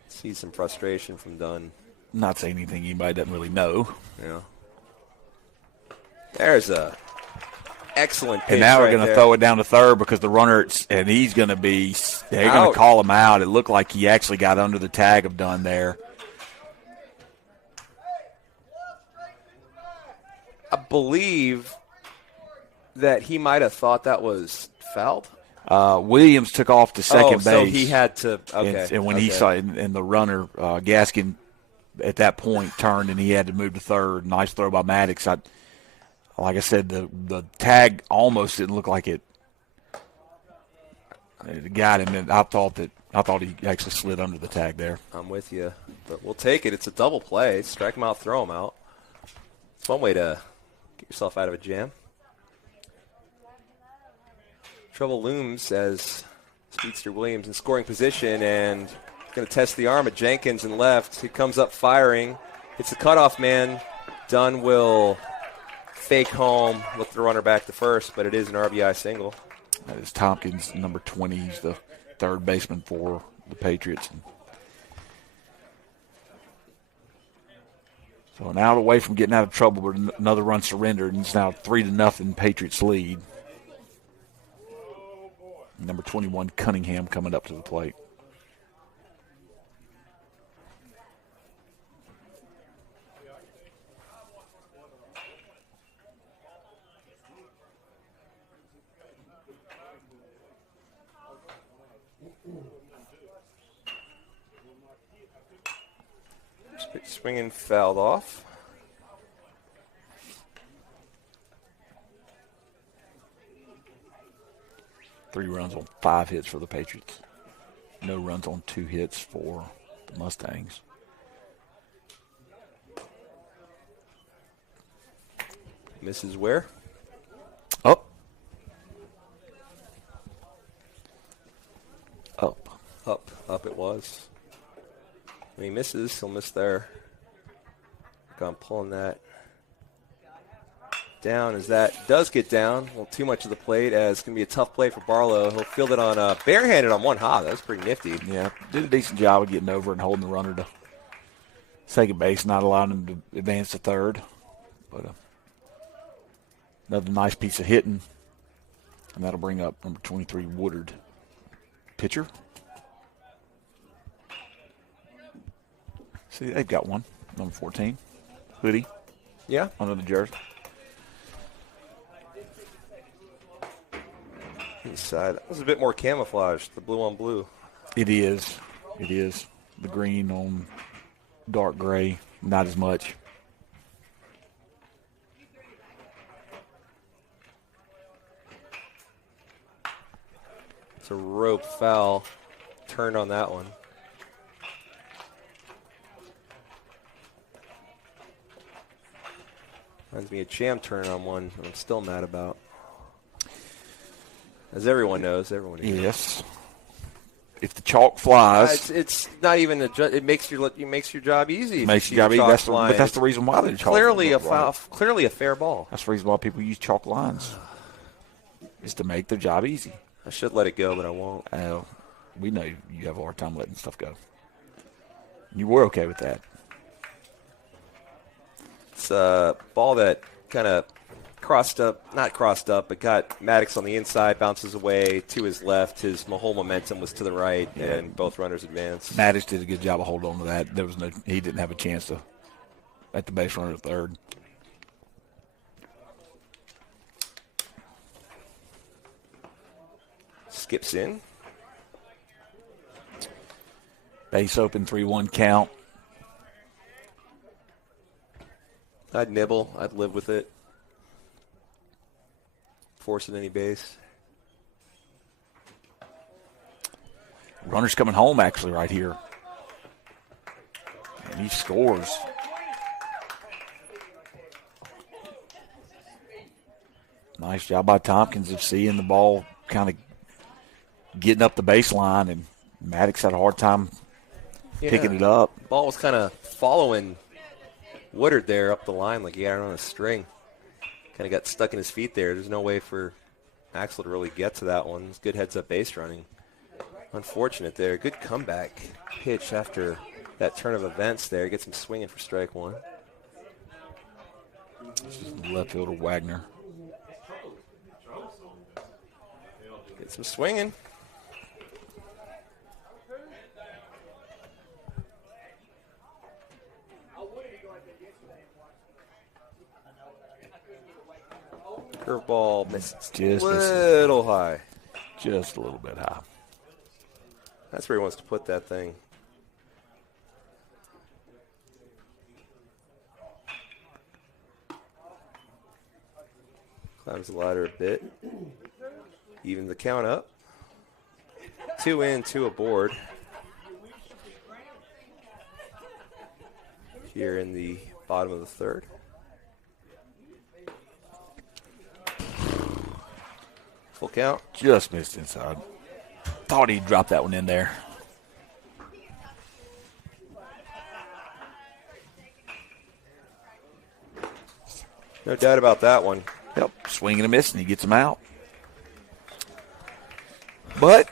See some frustration from Dunn. Not saying anything anybody doesn't really know. Yeah. There's a excellent pitch. And now we're right going to there. throw it down to third because the runner, and he's going to be, they're going Out. to call him out. It looked like he actually got under the tag of Dunn there. I believe that he might have thought that was fouled. Williams took off to second base. So he had to. Okay. And when he saw it, and the runner, Gaskin, at that point turned and he had to move to third. Nice throw by Maddox. Like I said, the tag almost didn't look like it got him. And I thought he actually slid under the tag there. I'm with you, but we'll take it. It's a double play. Strike him out, throw him out. It's one way to get yourself out of a jam. Trouble looms as Speedster Williams in scoring position, and Going to test the arm at Jenkins and left. He comes up firing. It's the cutoff man. Dunn will fake home, look the runner back to first, but it is an RBI single. That is Tompkins, number 20. He's the third baseman for the Patriots. So an out away from getting out of trouble, but another run surrendered, and it's now 3-0 Patriots lead. Number 21, Cunningham, coming up to the plate. Swinging fouled off. Three runs on 5 hits for the Patriots. No runs on 2 hits for the Mustangs. Misses where? Up. Up. Up it was. When he misses, he'll miss there. I'm pulling that down as that does get down. A little too much of the plate as it's going to be a tough play for Barlow. He'll field it on barehanded on one hop. That was pretty nifty. Yeah, did a decent job of getting over and holding the runner to second base, not allowing him to advance to third. But another nice piece of hitting, and that'll bring up number 23, Woodard. Pitcher. See, they've got one, number 14, hoodie. Yeah. Under the jersey. Inside. That was a bit more camouflage, the blue on blue. It is. It is. The green on dark gray, not as much. It's a rope foul. Turned on that one. Reminds me of Cham turning on one that I'm still mad about. As everyone knows, Yes. If the chalk flies, it's not even it makes your job easy. Makes your job easy. But that's the reason why they're chalk. Clearly a fair ball. That's the reason why people use chalk lines, is to make their job easy. I should let it go, but I won't. We know you have a hard time letting stuff go. You were okay with that. It's a ball that kind of not crossed up, but got Maddox on the inside, bounces away to his left. His whole momentum was to the right, and both runners advanced. Maddox did a good job of holding on to that. He didn't have a chance to at the base runner at third. Skips in. Base open, 3-1 count. I'd nibble. I'd live with it. Forcing any base. Runner's coming home, actually, right here. And he scores. Nice job by Tompkins of seeing the ball kind of getting up the baseline, and Maddox had a hard time picking it up. Ball was kind of following Woodard there up the line like he had it on a string. Kind of got stuck in his feet there. There's no way for Axel to really get to that one. It's good heads-up base running. Unfortunate there. Good comeback pitch after that turn of events there. Gets him swinging for strike one. This is the left fielder, Wagner. Gets him swinging. Curveball missed a little high. Just a little bit high. That's where he wants to put that thing. Climbs the ladder a bit. Even the count up. 2 in, 2 aboard. Here in the bottom of the third. Full count. Just missed inside. Thought he'd drop that one in there. No doubt about that one. Yep, swing and a miss, and he gets him out. But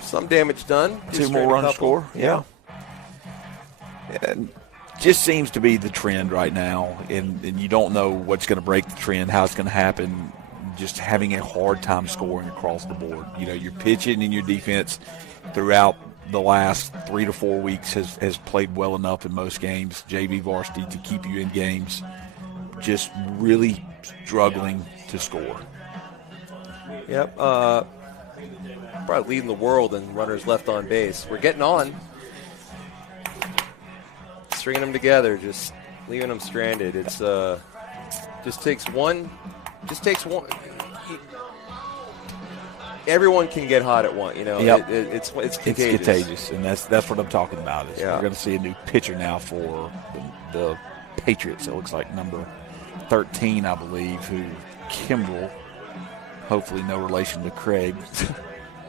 some damage done. Two more runs to score. Yeah. And just seems to be the trend right now, and you don't know what's going to break the trend, how it's going to happen. Just having a hard time scoring across the board. You know, your pitching and your defense throughout the last 3 to 4 weeks has played well enough in most games, JV varsity, to keep you in games. Just really struggling to score. Yep. Probably leading the world in runners left on base. We're getting on. Stringing them together, just leaving them stranded. It's just takes one. Everyone can get hot at one, you know. Yep. It's contagious. It's contagious, and that's what I'm talking about. Yeah. We're going to see a new pitcher now for the Patriots. It looks like number 13, I believe, who Kimbrell. Hopefully, no relation to Craig.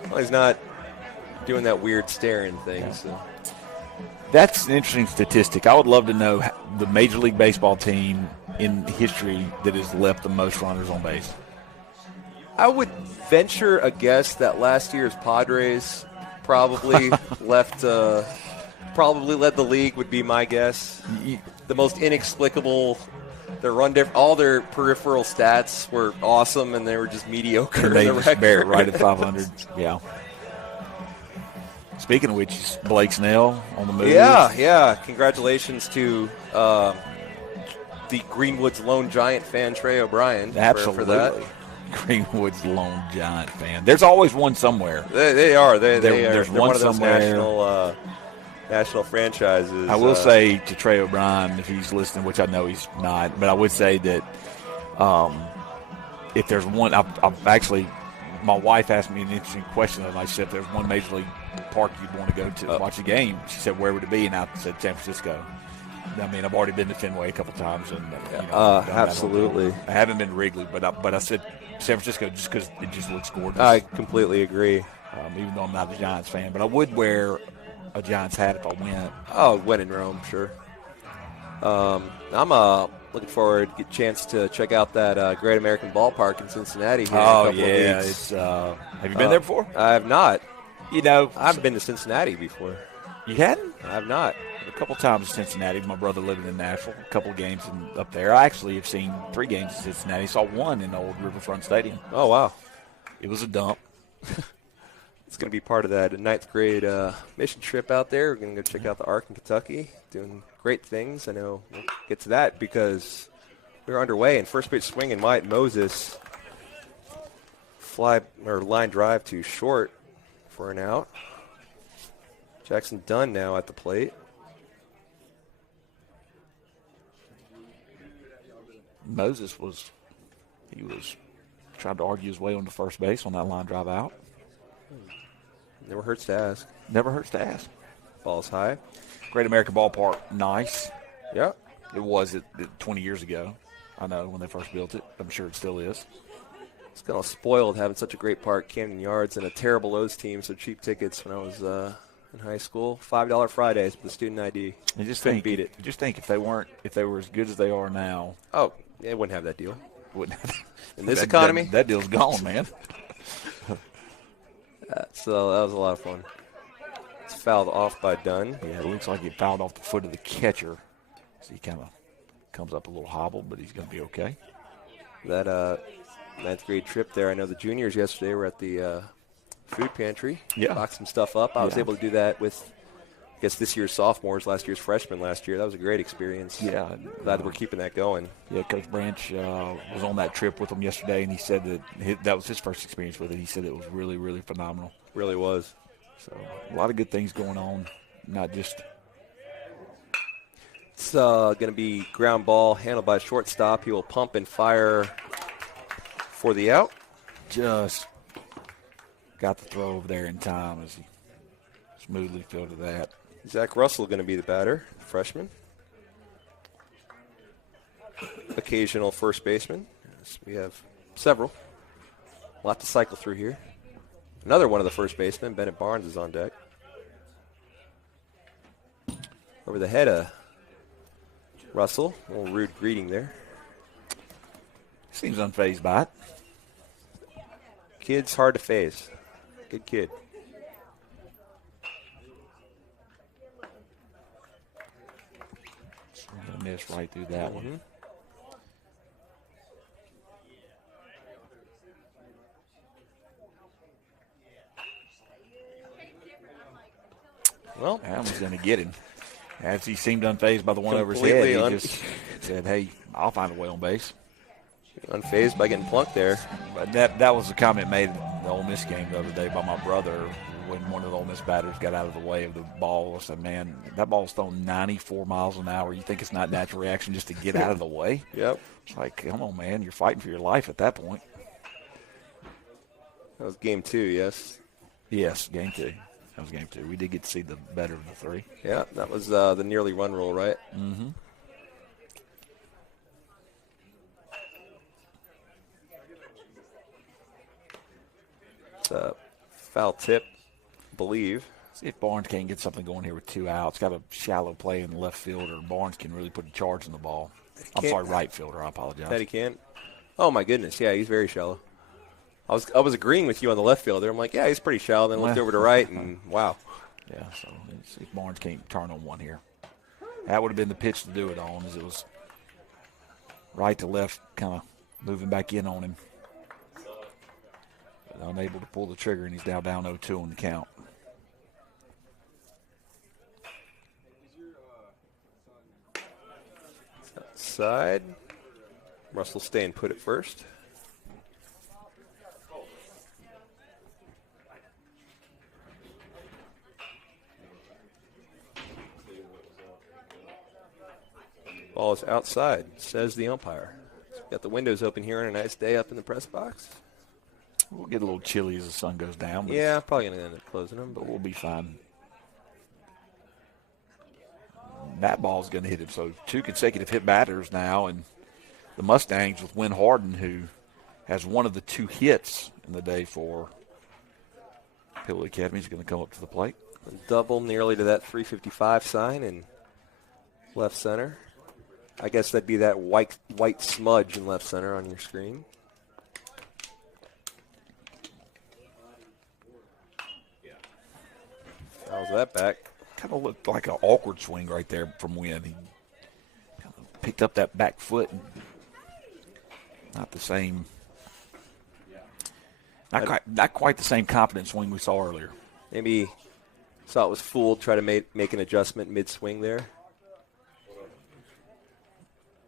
Well, he's not doing that weird staring thing. Yeah. So. That's an interesting statistic. I would love to know the Major League Baseball team in history that has left the most runners on base. I would venture a guess that last year's Padres probably probably led the league, would be my guess. The most inexplicable. All their peripheral stats were awesome, and they were just mediocre. And they in the just bear it record. right at 500. Yeah. Speaking of which, Blake Snell on the move. Yeah. Congratulations to the Greenwood's lone Giant fan, Trey O'Brien. Absolutely. For that. Greenwood's lone Giant fan. There's always one somewhere. They are. They're There's one one of those somewhere. national franchises. I will say to Trey O'Brien, if he's listening, which I know he's not, but I would say that if there's one, I've actually, my wife asked me an interesting question, and I said, if there's one Major League park you'd want to go to watch a game, she said, where would it be? And I said, San Francisco. I mean, I've already been to Fenway a couple times, and absolutely. I haven't been to Wrigley, but I said San Francisco just because it just looks gorgeous. I completely agree. Even though I'm not a Giants fan, but I would wear a Giants hat if I went. Oh, when in Rome, sure. I'm looking forward to get a chance to check out that Great American Ballpark in Cincinnati here in a couple of weeks. It's, have you been there before? I have not. You know, I've been to Cincinnati before. You hadn't? I have not. A couple times in Cincinnati. My brother living in Nashville. A couple of games up there. I actually have seen 3 games in Cincinnati. Saw one in the old Riverfront Stadium. Oh, wow. It was a dump. It's going to be part of that 9th grade mission trip out there. We're going to go check out the Ark in Kentucky. Doing great things. I know we'll get to that because we were underway, and first pitch swing, and Wyatt Moses line drive too short for an out. Jackson Dunn now at the plate. Moses was trying to argue his way onto first base on that line drive out. Never hurts to ask. Never hurts to ask. Ball's high. Great American Ballpark, nice. Yeah. It was 20 years ago. I know when they first built it. I'm sure it still is. It's kind of spoiled having such a great park, Camden Yards, and a terrible O's team, so cheap tickets when I was in high school. $5 Fridays with the student ID. You just couldn't beat it. Just think if they were as good as they are now. Oh, they wouldn't have that deal. Wouldn't in this economy? That deal's gone, man. So that was a lot of fun. It's fouled off by Dunn. Yeah, it looks like it fouled off the foot of the catcher. So he kind of comes up a little hobbled, but he's going to be okay. That 9th grade trip there, I know the juniors yesterday were at the food pantry. Yeah. Locked some stuff up. I was able to do that with, I guess, this year's sophomores, last year's freshmen last year. That was a great experience. Yeah. Glad that we're keeping that going. Yeah, Coach Branch was on that trip with them yesterday, and he said that that was his first experience with it. He said it was really, really phenomenal. Really was. So a lot of good things going on, not just. It's going to be ground ball handled by shortstop. He will pump and fire for the out. Just got the throw over there in time as he smoothly fielded that. Zach Russell going to be the batter, freshman. Occasional first baseman. Yes, we have several. A lot to cycle through here. Another one of the first basemen, Bennett Barnes, is on deck. Over the head of Russell. A little rude greeting there. Seems unfazed by it. Kid's hard to phase. Good kid. Gonna miss right through that one. Well, Adams going to get him. As he seemed unfazed by the one over his head, he just said, hey, I'll find a way on base. Unfazed by getting plunked there. But that was a comment made in the Ole Miss game the other day by my brother when one of the Ole Miss batters got out of the way of the ball. I said, man, that ball's thrown 94 miles an hour. You think it's not natural reaction just to get out of the way? Yep. It's like, come on, man. You're fighting for your life at that point. That was game 2, yes? Yes, game 2. That was game 2. We did get to see the better of the 3. Yeah, that was the nearly run rule, right? Mm-hmm. It's a foul tip, I believe. See if Barnes can't get something going here with 2 outs. Got a shallow play in the left fielder. Barnes can really put a charge in the ball. I'm sorry, right fielder. I apologize. That he can't. Oh my goodness, yeah, he's very shallow. I was agreeing with you on the left fielder. I'm like, yeah, he's pretty shallow. Then looked over to right, and wow. Yeah, so let's see if Barnes can't turn on one here. That would have been the pitch to do it on, as it was right to left, kind of moving back in on him. But unable to pull the trigger, and he's now down 0-2 on the count. Outside. Russell staying put at first. Ball is outside, says the umpire. So we've got the windows open here on a nice day up in the press box. We'll get a little chilly as the sun goes down. But yeah, probably going to end up closing them. But we'll be fine. That ball's going to hit him. So 2 consecutive hit batters now. And the Mustangs with Wynn Harden, who has one of the 2 hits in the day for Pillow Academy, is going to come up to the plate. Double nearly to that 355 sign in left center. I guess that'd be that white smudge in left center on your screen. How's that back? Kind of looked like an awkward swing right there from Wynn. He kind of picked up that back foot. And not the same. Not quite the same confident swing we saw earlier. Maybe saw it was fooled, try to make an adjustment mid-swing there.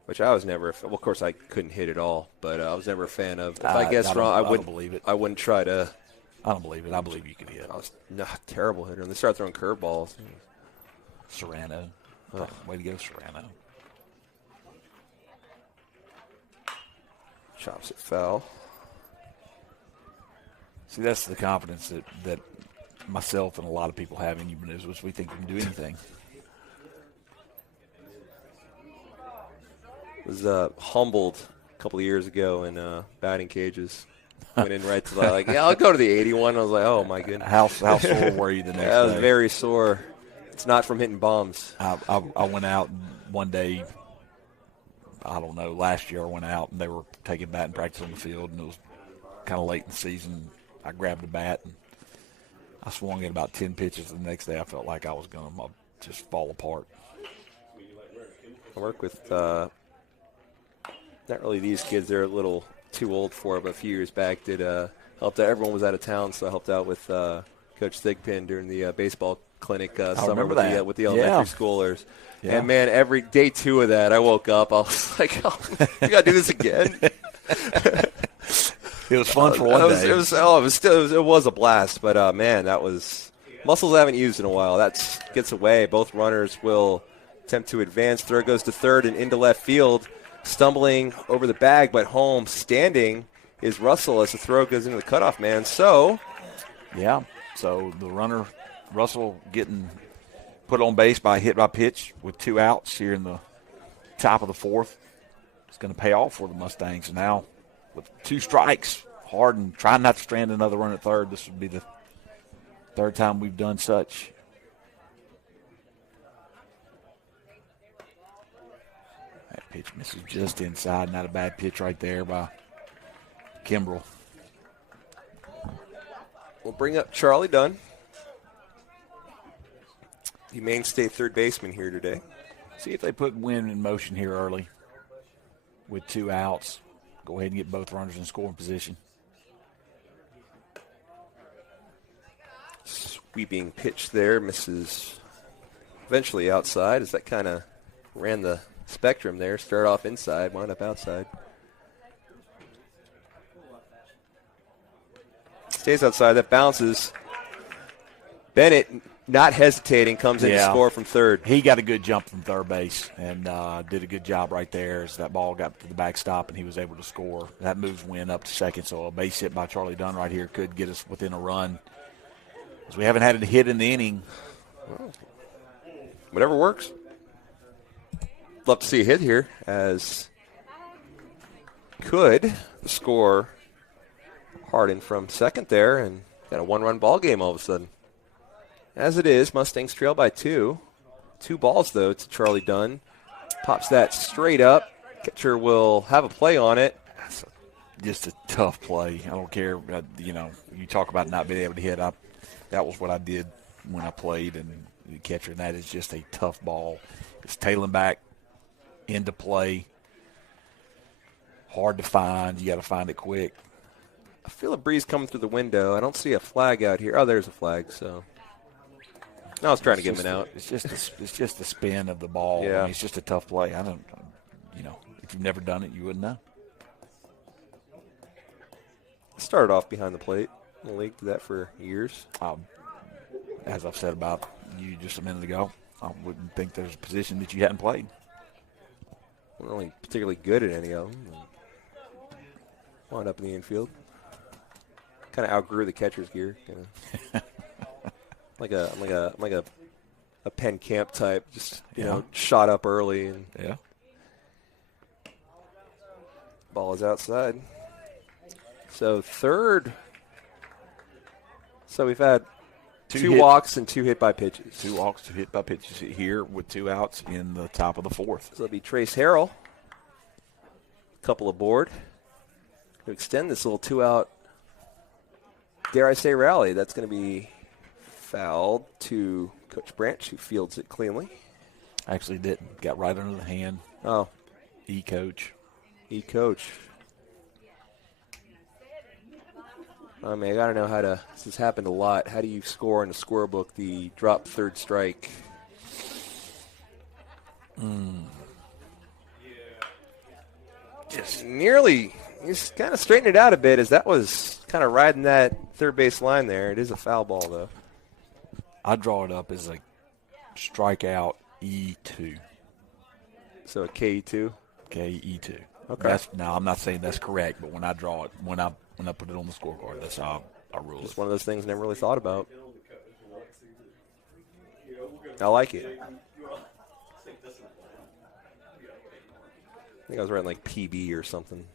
Which I was never, well, of course I couldn't hit it all, but I was never a fan of. If I guessed wrong, I wouldn't believe it. I wouldn't try to. I don't believe it. I believe you could hit. I was terrible hitter. And they started throwing curveballs. Serrano. Way to go, Serrano. Chops it foul. See, that's the confidence that myself and a lot of people have in Benuelos. We think we can do anything. Was humbled a couple of years ago in batting cages. Went in right to the, like, yeah, I'll go to the 81. I was like, oh, my goodness. How sore were you the next day? I was very sore. It's not from hitting bombs. I went out one day, I don't know, last year I went out and they were taking batting practice on the field, and it was kind of late in the season. I grabbed a bat and I swung at about 10 pitches. The next day I felt like I was going to just fall apart. I work with not really these kids. They're a little too old for it, but a few years back helped out. Everyone was out of town, so I helped out with Coach Thigpen during the baseball clinic summer with the elementary schoolers. Yeah. And, man, every day 2 of that, I woke up. I was like, oh, we got to do this again? It was fun for one day. It was a blast, but, man, that was – muscles I haven't used in a while. That gets away. Both runners will attempt to advance. Throw goes to third and into left field. Stumbling over the bag, but home standing is Russell as the throw goes into the cutoff man. So the runner, Russell, getting put on base by a hit by pitch with 2 outs here in the top of the 4th. It's going to pay off for the Mustangs. Now with 2 strikes, Harden trying not to strand another run at third. This would be the 3rd time we've done such. Pitch misses just inside. Not a bad pitch right there by Kimbrell. We'll bring up Charlie Dunn, the mainstay third baseman here today. See if they put Wynn in motion here early with 2 outs. Go ahead and get both runners in scoring position. Sweeping pitch there, misses eventually outside as that kind of ran the spectrum there. Started off inside, wound up outside. Stays outside, that bounces. Bennett, not hesitating, comes in to score from third. He got a good jump from third base and did a good job right there as that ball got to the backstop and he was able to score. That moves Wynn up to second, so a base hit by Charlie Dunn right here could get us within a run. As we haven't had a hit in the inning. Well, whatever works. Love to see a hit here as could score Hardin from second there and got a 1-run ball game all of a sudden. As it is, Mustangs trail by 2. 2 balls, though, to Charlie Dunn. Pops that straight up. Catcher will have a play on it. That's just a tough play. I don't care. You talk about not being able to hit. That was what I did when I played, and the catcher, and that is just a tough ball. It's tailing back into play. Hard to find. You got to find it quick. I feel a breeze coming through the window. I don't see a flag out here. Oh, there's a flag, so. I was trying to get him out. It's just the spin of the ball. Yeah. I mean, it's just a tough play. If you've never done it, you wouldn't know. Started off behind the plate in the league. Did that for years. As I've said about you just a minute ago, I wouldn't think there's a position that you hadn't played. I'm not really particularly good at any of them. Wound up in the infield. Kind of outgrew the catcher's gear. I'm like a Penn Camp type. Just shot up early and ball is outside. So third. So we've had two walks and 2 hit by pitches. 2 walks, 2 hit by pitches here with 2 outs in the top of the 4th. So it'll be Trace Harrell. Couple aboard to extend this little 2-out, dare I say, rally. That's going to be fouled to Coach Branch, who fields it cleanly. Actually didn't. Got right under the hand. Oh. E-coach. I mean, I got to know how to – this has happened a lot. How do you score in the scorebook the drop third strike? Just nearly – just kind of straighten it out a bit as that was kind of riding that third base line there. It is a foul ball, though. I draw it up as a strikeout E2. So a KE2? KE2. Okay. Now, I'm not saying that's correct, but when I draw it, when I put it on the scorecard, that's how I rule Just it. one of those things I never really thought about. I like it. I think I was writing like PB or something.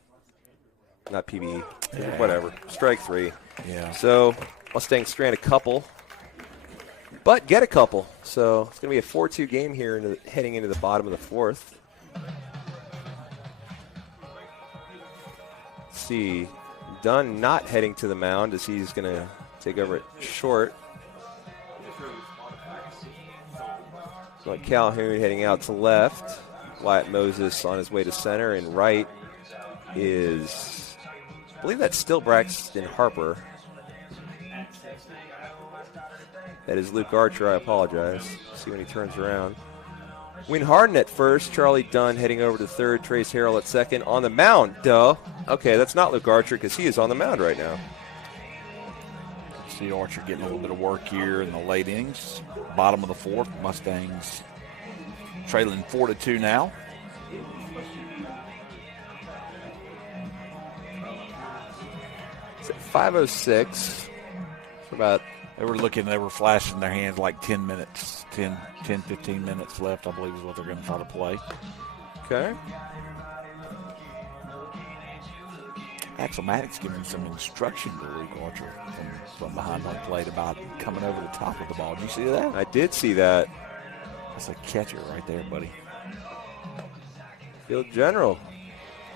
Not PB. Yeah. Whatever. Strike 3. Yeah. So Mustangs strand a couple, but get a couple. So it's going to be a 4-2 game here heading into the bottom of the 4th. Let's see. Dunn not heading to the mound as he's going to take over at short. So Calhoun heading out to left. Wyatt Moses on his way to center, and right is, I believe that's still Braxton Harper. That is Luke Archer. I apologize. See when he turns around. Wynn Hardin at first. Charlie Dunn heading over to third. Trace Harrell at second. On the mound, duh. Okay, that's not Luke Archer because he is on the mound right now. See Archer getting a little bit of work here in the late innings. Bottom of the 4th. Mustangs trailing 4-2 now. It's at 5:06. About they were flashing their hands like 10 minutes, 10, 15 minutes left, I believe is what they're going to try to play. Okay. Axel Maddox giving some instruction to Luke Archer from behind home plate about coming over the top of the ball. Did you see that? I did see that. That's a catcher right there, buddy. Field general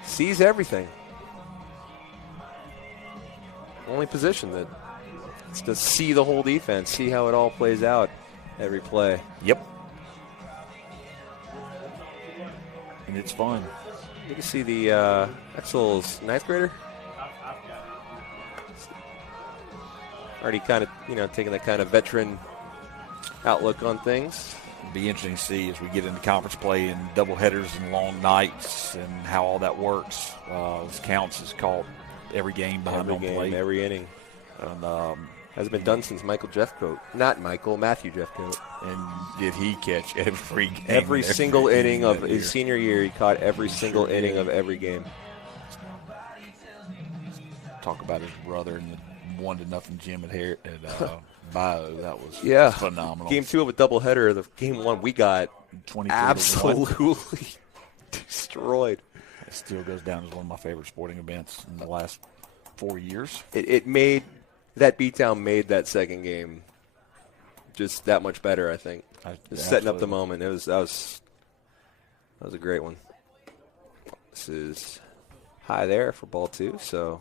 sees everything. Only position that is to see the whole defense, see how it all plays out every play. Yep. And it's fun. You can see the Axel's ninth grader. Already kind of, taking that kind of veteran outlook on things. It'll be interesting to see as we get into conference play and double headers and long nights and how all that works. This counts as called every game behind home plate. Every inning. And, hasn't been done since Matthew Jeffcoat. And did he catch every game? Every single inning of his senior year, he caught every single inning of every game. Talk about his brother and the 1-0 Jim at Bio. That was phenomenal. Game 2 of a doubleheader. The game 1 we got 22-1. Absolutely destroyed. It still goes down as one of my favorite sporting events in the last 4 years. It made that beatdown made that second game just that much better. I think just setting up the moment. That was a great one. This is high there for ball 2. So.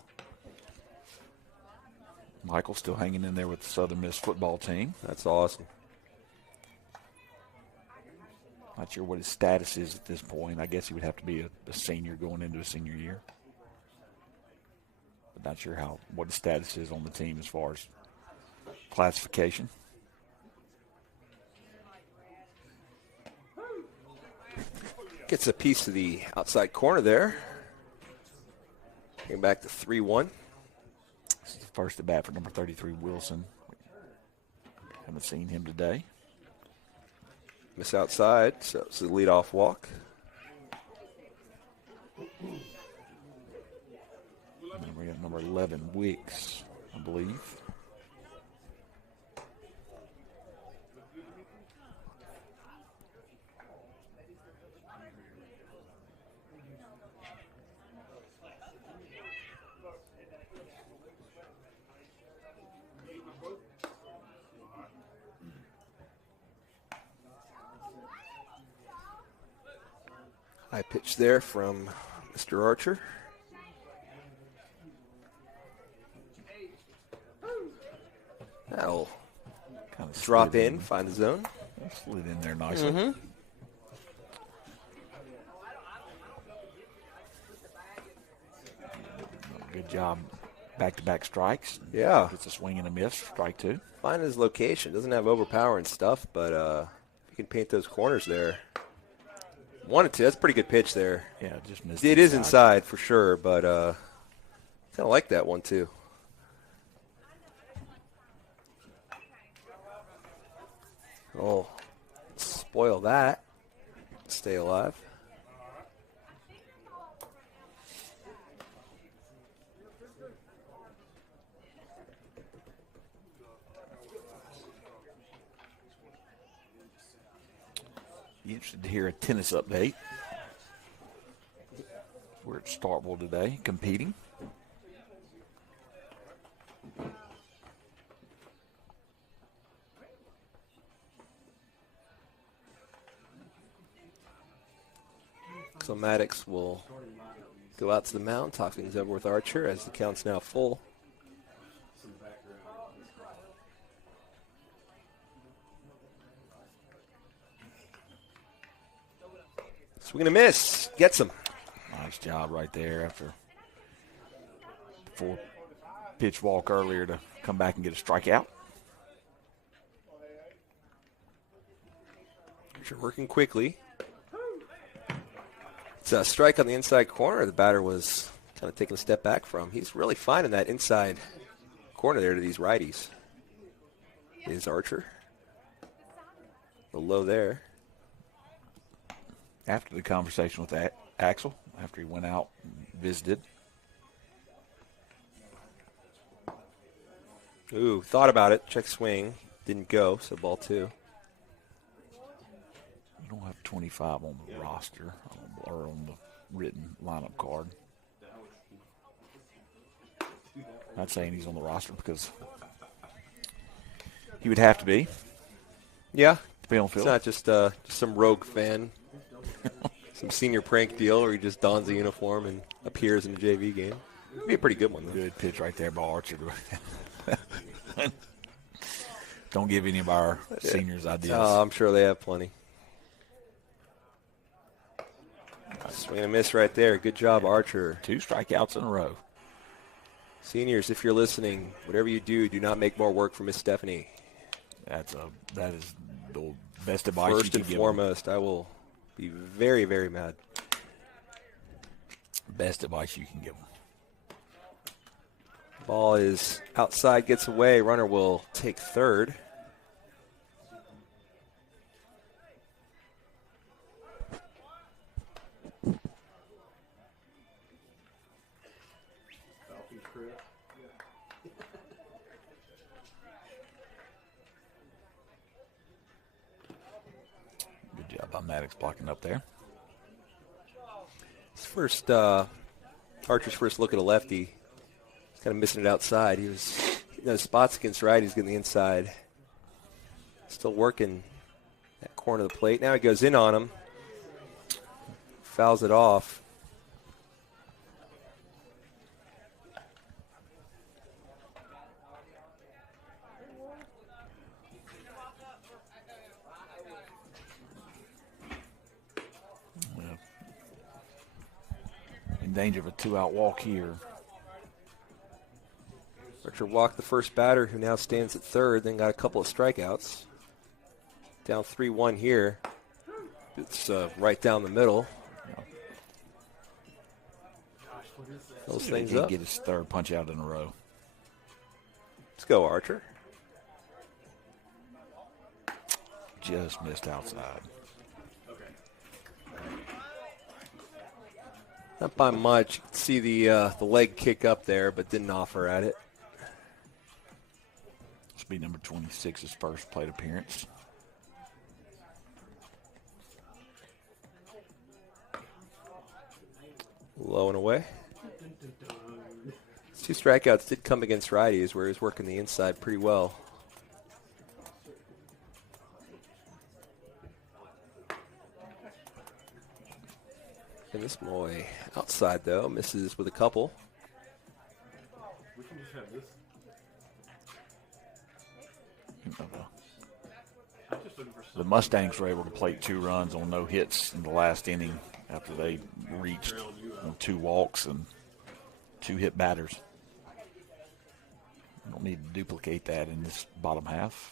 Michael still hanging in there with the Southern Miss football team. That's awesome. Not sure what his status is at this point. I guess he would have to be a senior going into a senior year. But not sure what his status is on the team as far as classification. Gets a piece of the outside corner there. Came back to 3-1. This is the first at bat for number 33, Wilson. Haven't seen him today. Miss outside, so it's a leadoff walk. And we got number 11, Wicks, I believe. High pitch there from Mr. Archer. That'll Kind of drop in, find the zone. Slid in there nicely. Good job. Back-to-back strikes. Yeah. It's a swing and a miss. Strike 2. Find his location. Doesn't have overpowering stuff, but if you can paint those corners there. Wanted to. That's a pretty good pitch there. Yeah, just missed. It is inside for sure, but kind of like that one too. Oh, spoil that. Stay alive. Be interested to hear a tennis update. We're at Starkville today, competing. So Maddox will go out to the mound, talk things over with Archer as the count's now full. Swing and a miss. Gets him. Nice job right there after the 4-pitch walk earlier to come back and get a strikeout. Archer working quickly. It's a strike on the inside corner. The batter was kind of taking a step back from. He's really finding that inside corner there to these righties. Is Archer. A little low there. After the conversation with Axel, after he went out and visited. Ooh, thought about it. Check swing. Didn't go, so ball 2. You don't have 25 on the roster or on the written lineup card. Not saying he's on the roster because he would have to be. Yeah. To be on It's field. not just some rogue fan some senior prank deal where he just dons a uniform and appears in a JV game. It'd be a pretty good one, though. Good pitch right there by Archer. Don't give any of our seniors ideas. I'm sure they have plenty. Swing and a miss right there. Good job, Archer. 2 strikeouts in a row. Seniors, if you're listening, whatever you do, do not make more work for Miss Stephanie. That is the best advice you First can and give foremost, I will be very, very mad. them. Best advice you can give them. Ball is outside, gets away. Runner will take third. Good job by Maddox blocking up there. His first, Archer's first look at a lefty. He's kind of missing it outside. He was getting those spots against righties, getting the inside. Still working that corner of the plate. Now he goes in on him. Fouls it off. In danger of a 2-out walk here. Archer walked the first batter, who now stands at third, then got a couple of strikeouts. Down 3-1 here. It's right down the middle. Those things He up. get his third punch out in a row. Let's go, Archer. Just missed outside. Not by much. You can see the leg kick up there, but didn't offer at it. This will be number 26's first plate appearance. Low and away. 2 strikeouts did come against righties, where he was working the inside pretty well. And this boy outside, though, misses with a couple. The Mustangs were able to plate 2 runs on no hits in the last inning after they reached 2 walks and 2 hit batters. Don't need to duplicate that in this bottom half.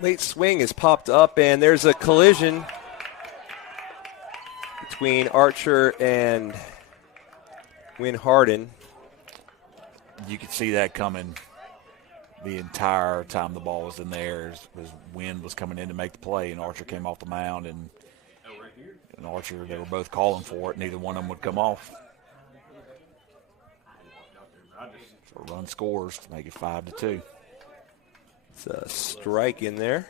Late swing is popped up, and there's a collision between Archer and Win Harden. You could see that coming the entire time the ball was in there as Win was coming in to make the play, and Archer came off the mound, and Archer, they were both calling for it. Neither one of them would come off. So a run scores to make it 5-2. It's a strike in there.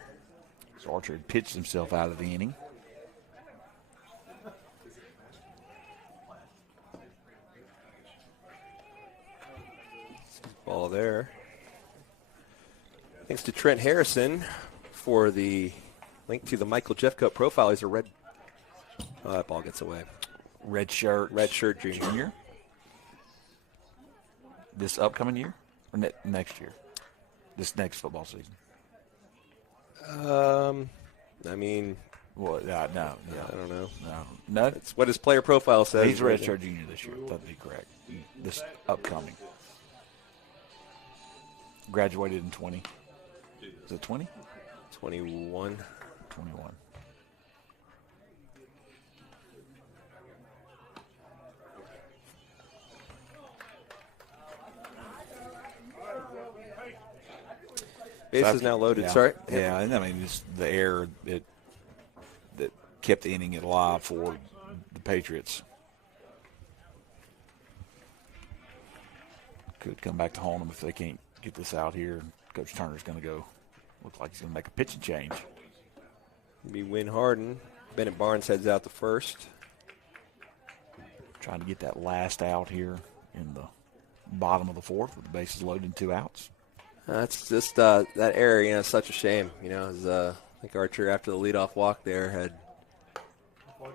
So Archer had pitched himself out of the inning. Ball there. Thanks to Trent Harrison for the link to the Michael Jeffcoat profile. He's a red. Oh, that ball gets away. Red shirt junior. This upcoming year or next year? This next football season? I mean, well, no, I don't know. No. It's what his player profile says. He's a red shirt junior this year. That'd be correct. This upcoming. Graduated in 20. Is it 20? 21. 21. Base is now loaded. Yeah. Sorry. Yeah, and I mean, it's the error that kept the inning alive for the Patriots. Could come back to haunt them if they can't get this out here. Coach Turner's going to go. Looks like he's going to make a pitching change. Be Win Harden. Bennett Barnes heads out the first. Trying to get that last out here in the bottom of the fourth with the bases loaded and 2 outs. That's just that error, such a shame. As I think Archer, after the leadoff walk there, had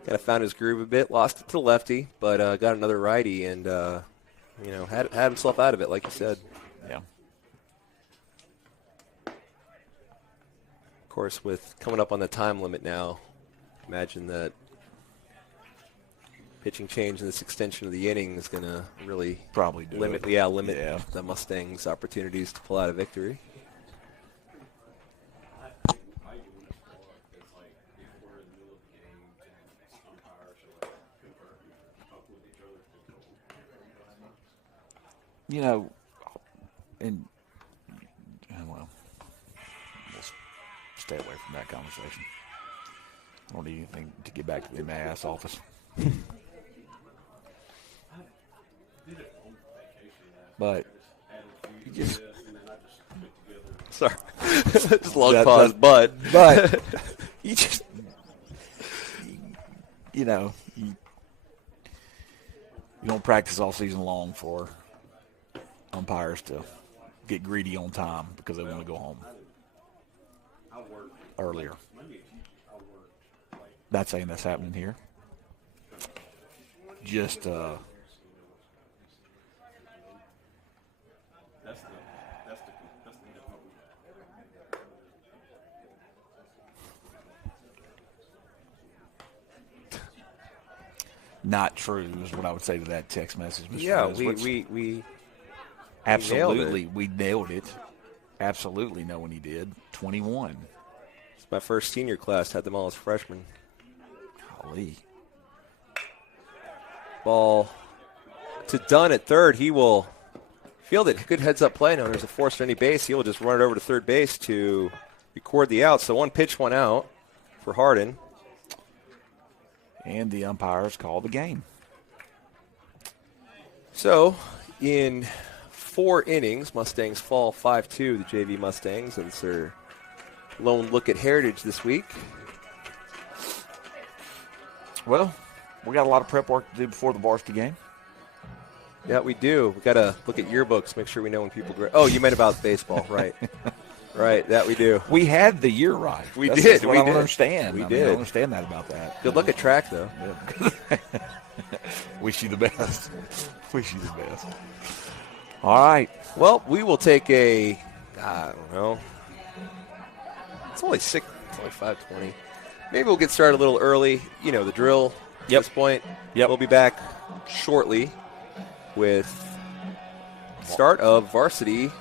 Kind of found his groove a bit. Lost it to lefty, but got another righty and, had himself out of it, like you said. Yeah. Of course, with coming up on the time limit now, imagine that pitching change in this extension of the inning is going to really Probably do limit it. the Mustangs' opportunities to pull out a victory. And well, we'll stay away from that conversation. I don't need anything to get back to the MAS office. But you just Sorry. Just long pause, but you just, you don't practice all season long for umpires to get greedy on time because they want to go home earlier. Not saying that's happening here. Just not true is what I would say to that text message. Mr. yeah, Rose, we absolutely we nailed it. Absolutely know when he did. 21. It's my first senior class. Had them all as freshmen. Golly. Ball to Dunn at third. He will field it. Good heads-up play. Now there's a force to any base. He will just run it over to third base to record the out. So one pitch, one out for Hardin. And the umpires call the game. So in 4 innings, Mustangs fall 5-2, the JV Mustangs. And it's their lone look at Heritage this week. Well, we got a lot of prep work to do before the varsity game. Yeah, we do. We got to look at yearbooks, make sure we know when people Oh, you meant about baseball, right. Right, that we do. We had the year right. We That's did. What We I did. don't understand. We I did. don't understand that about that. Good luck at track, though. Wish you the best. Wish you the best. All right. Well, we will take I don't know. It's only 5:20. Maybe we'll get started a little early. You know, the drill at this point. Yep. We'll be back shortly with start of varsity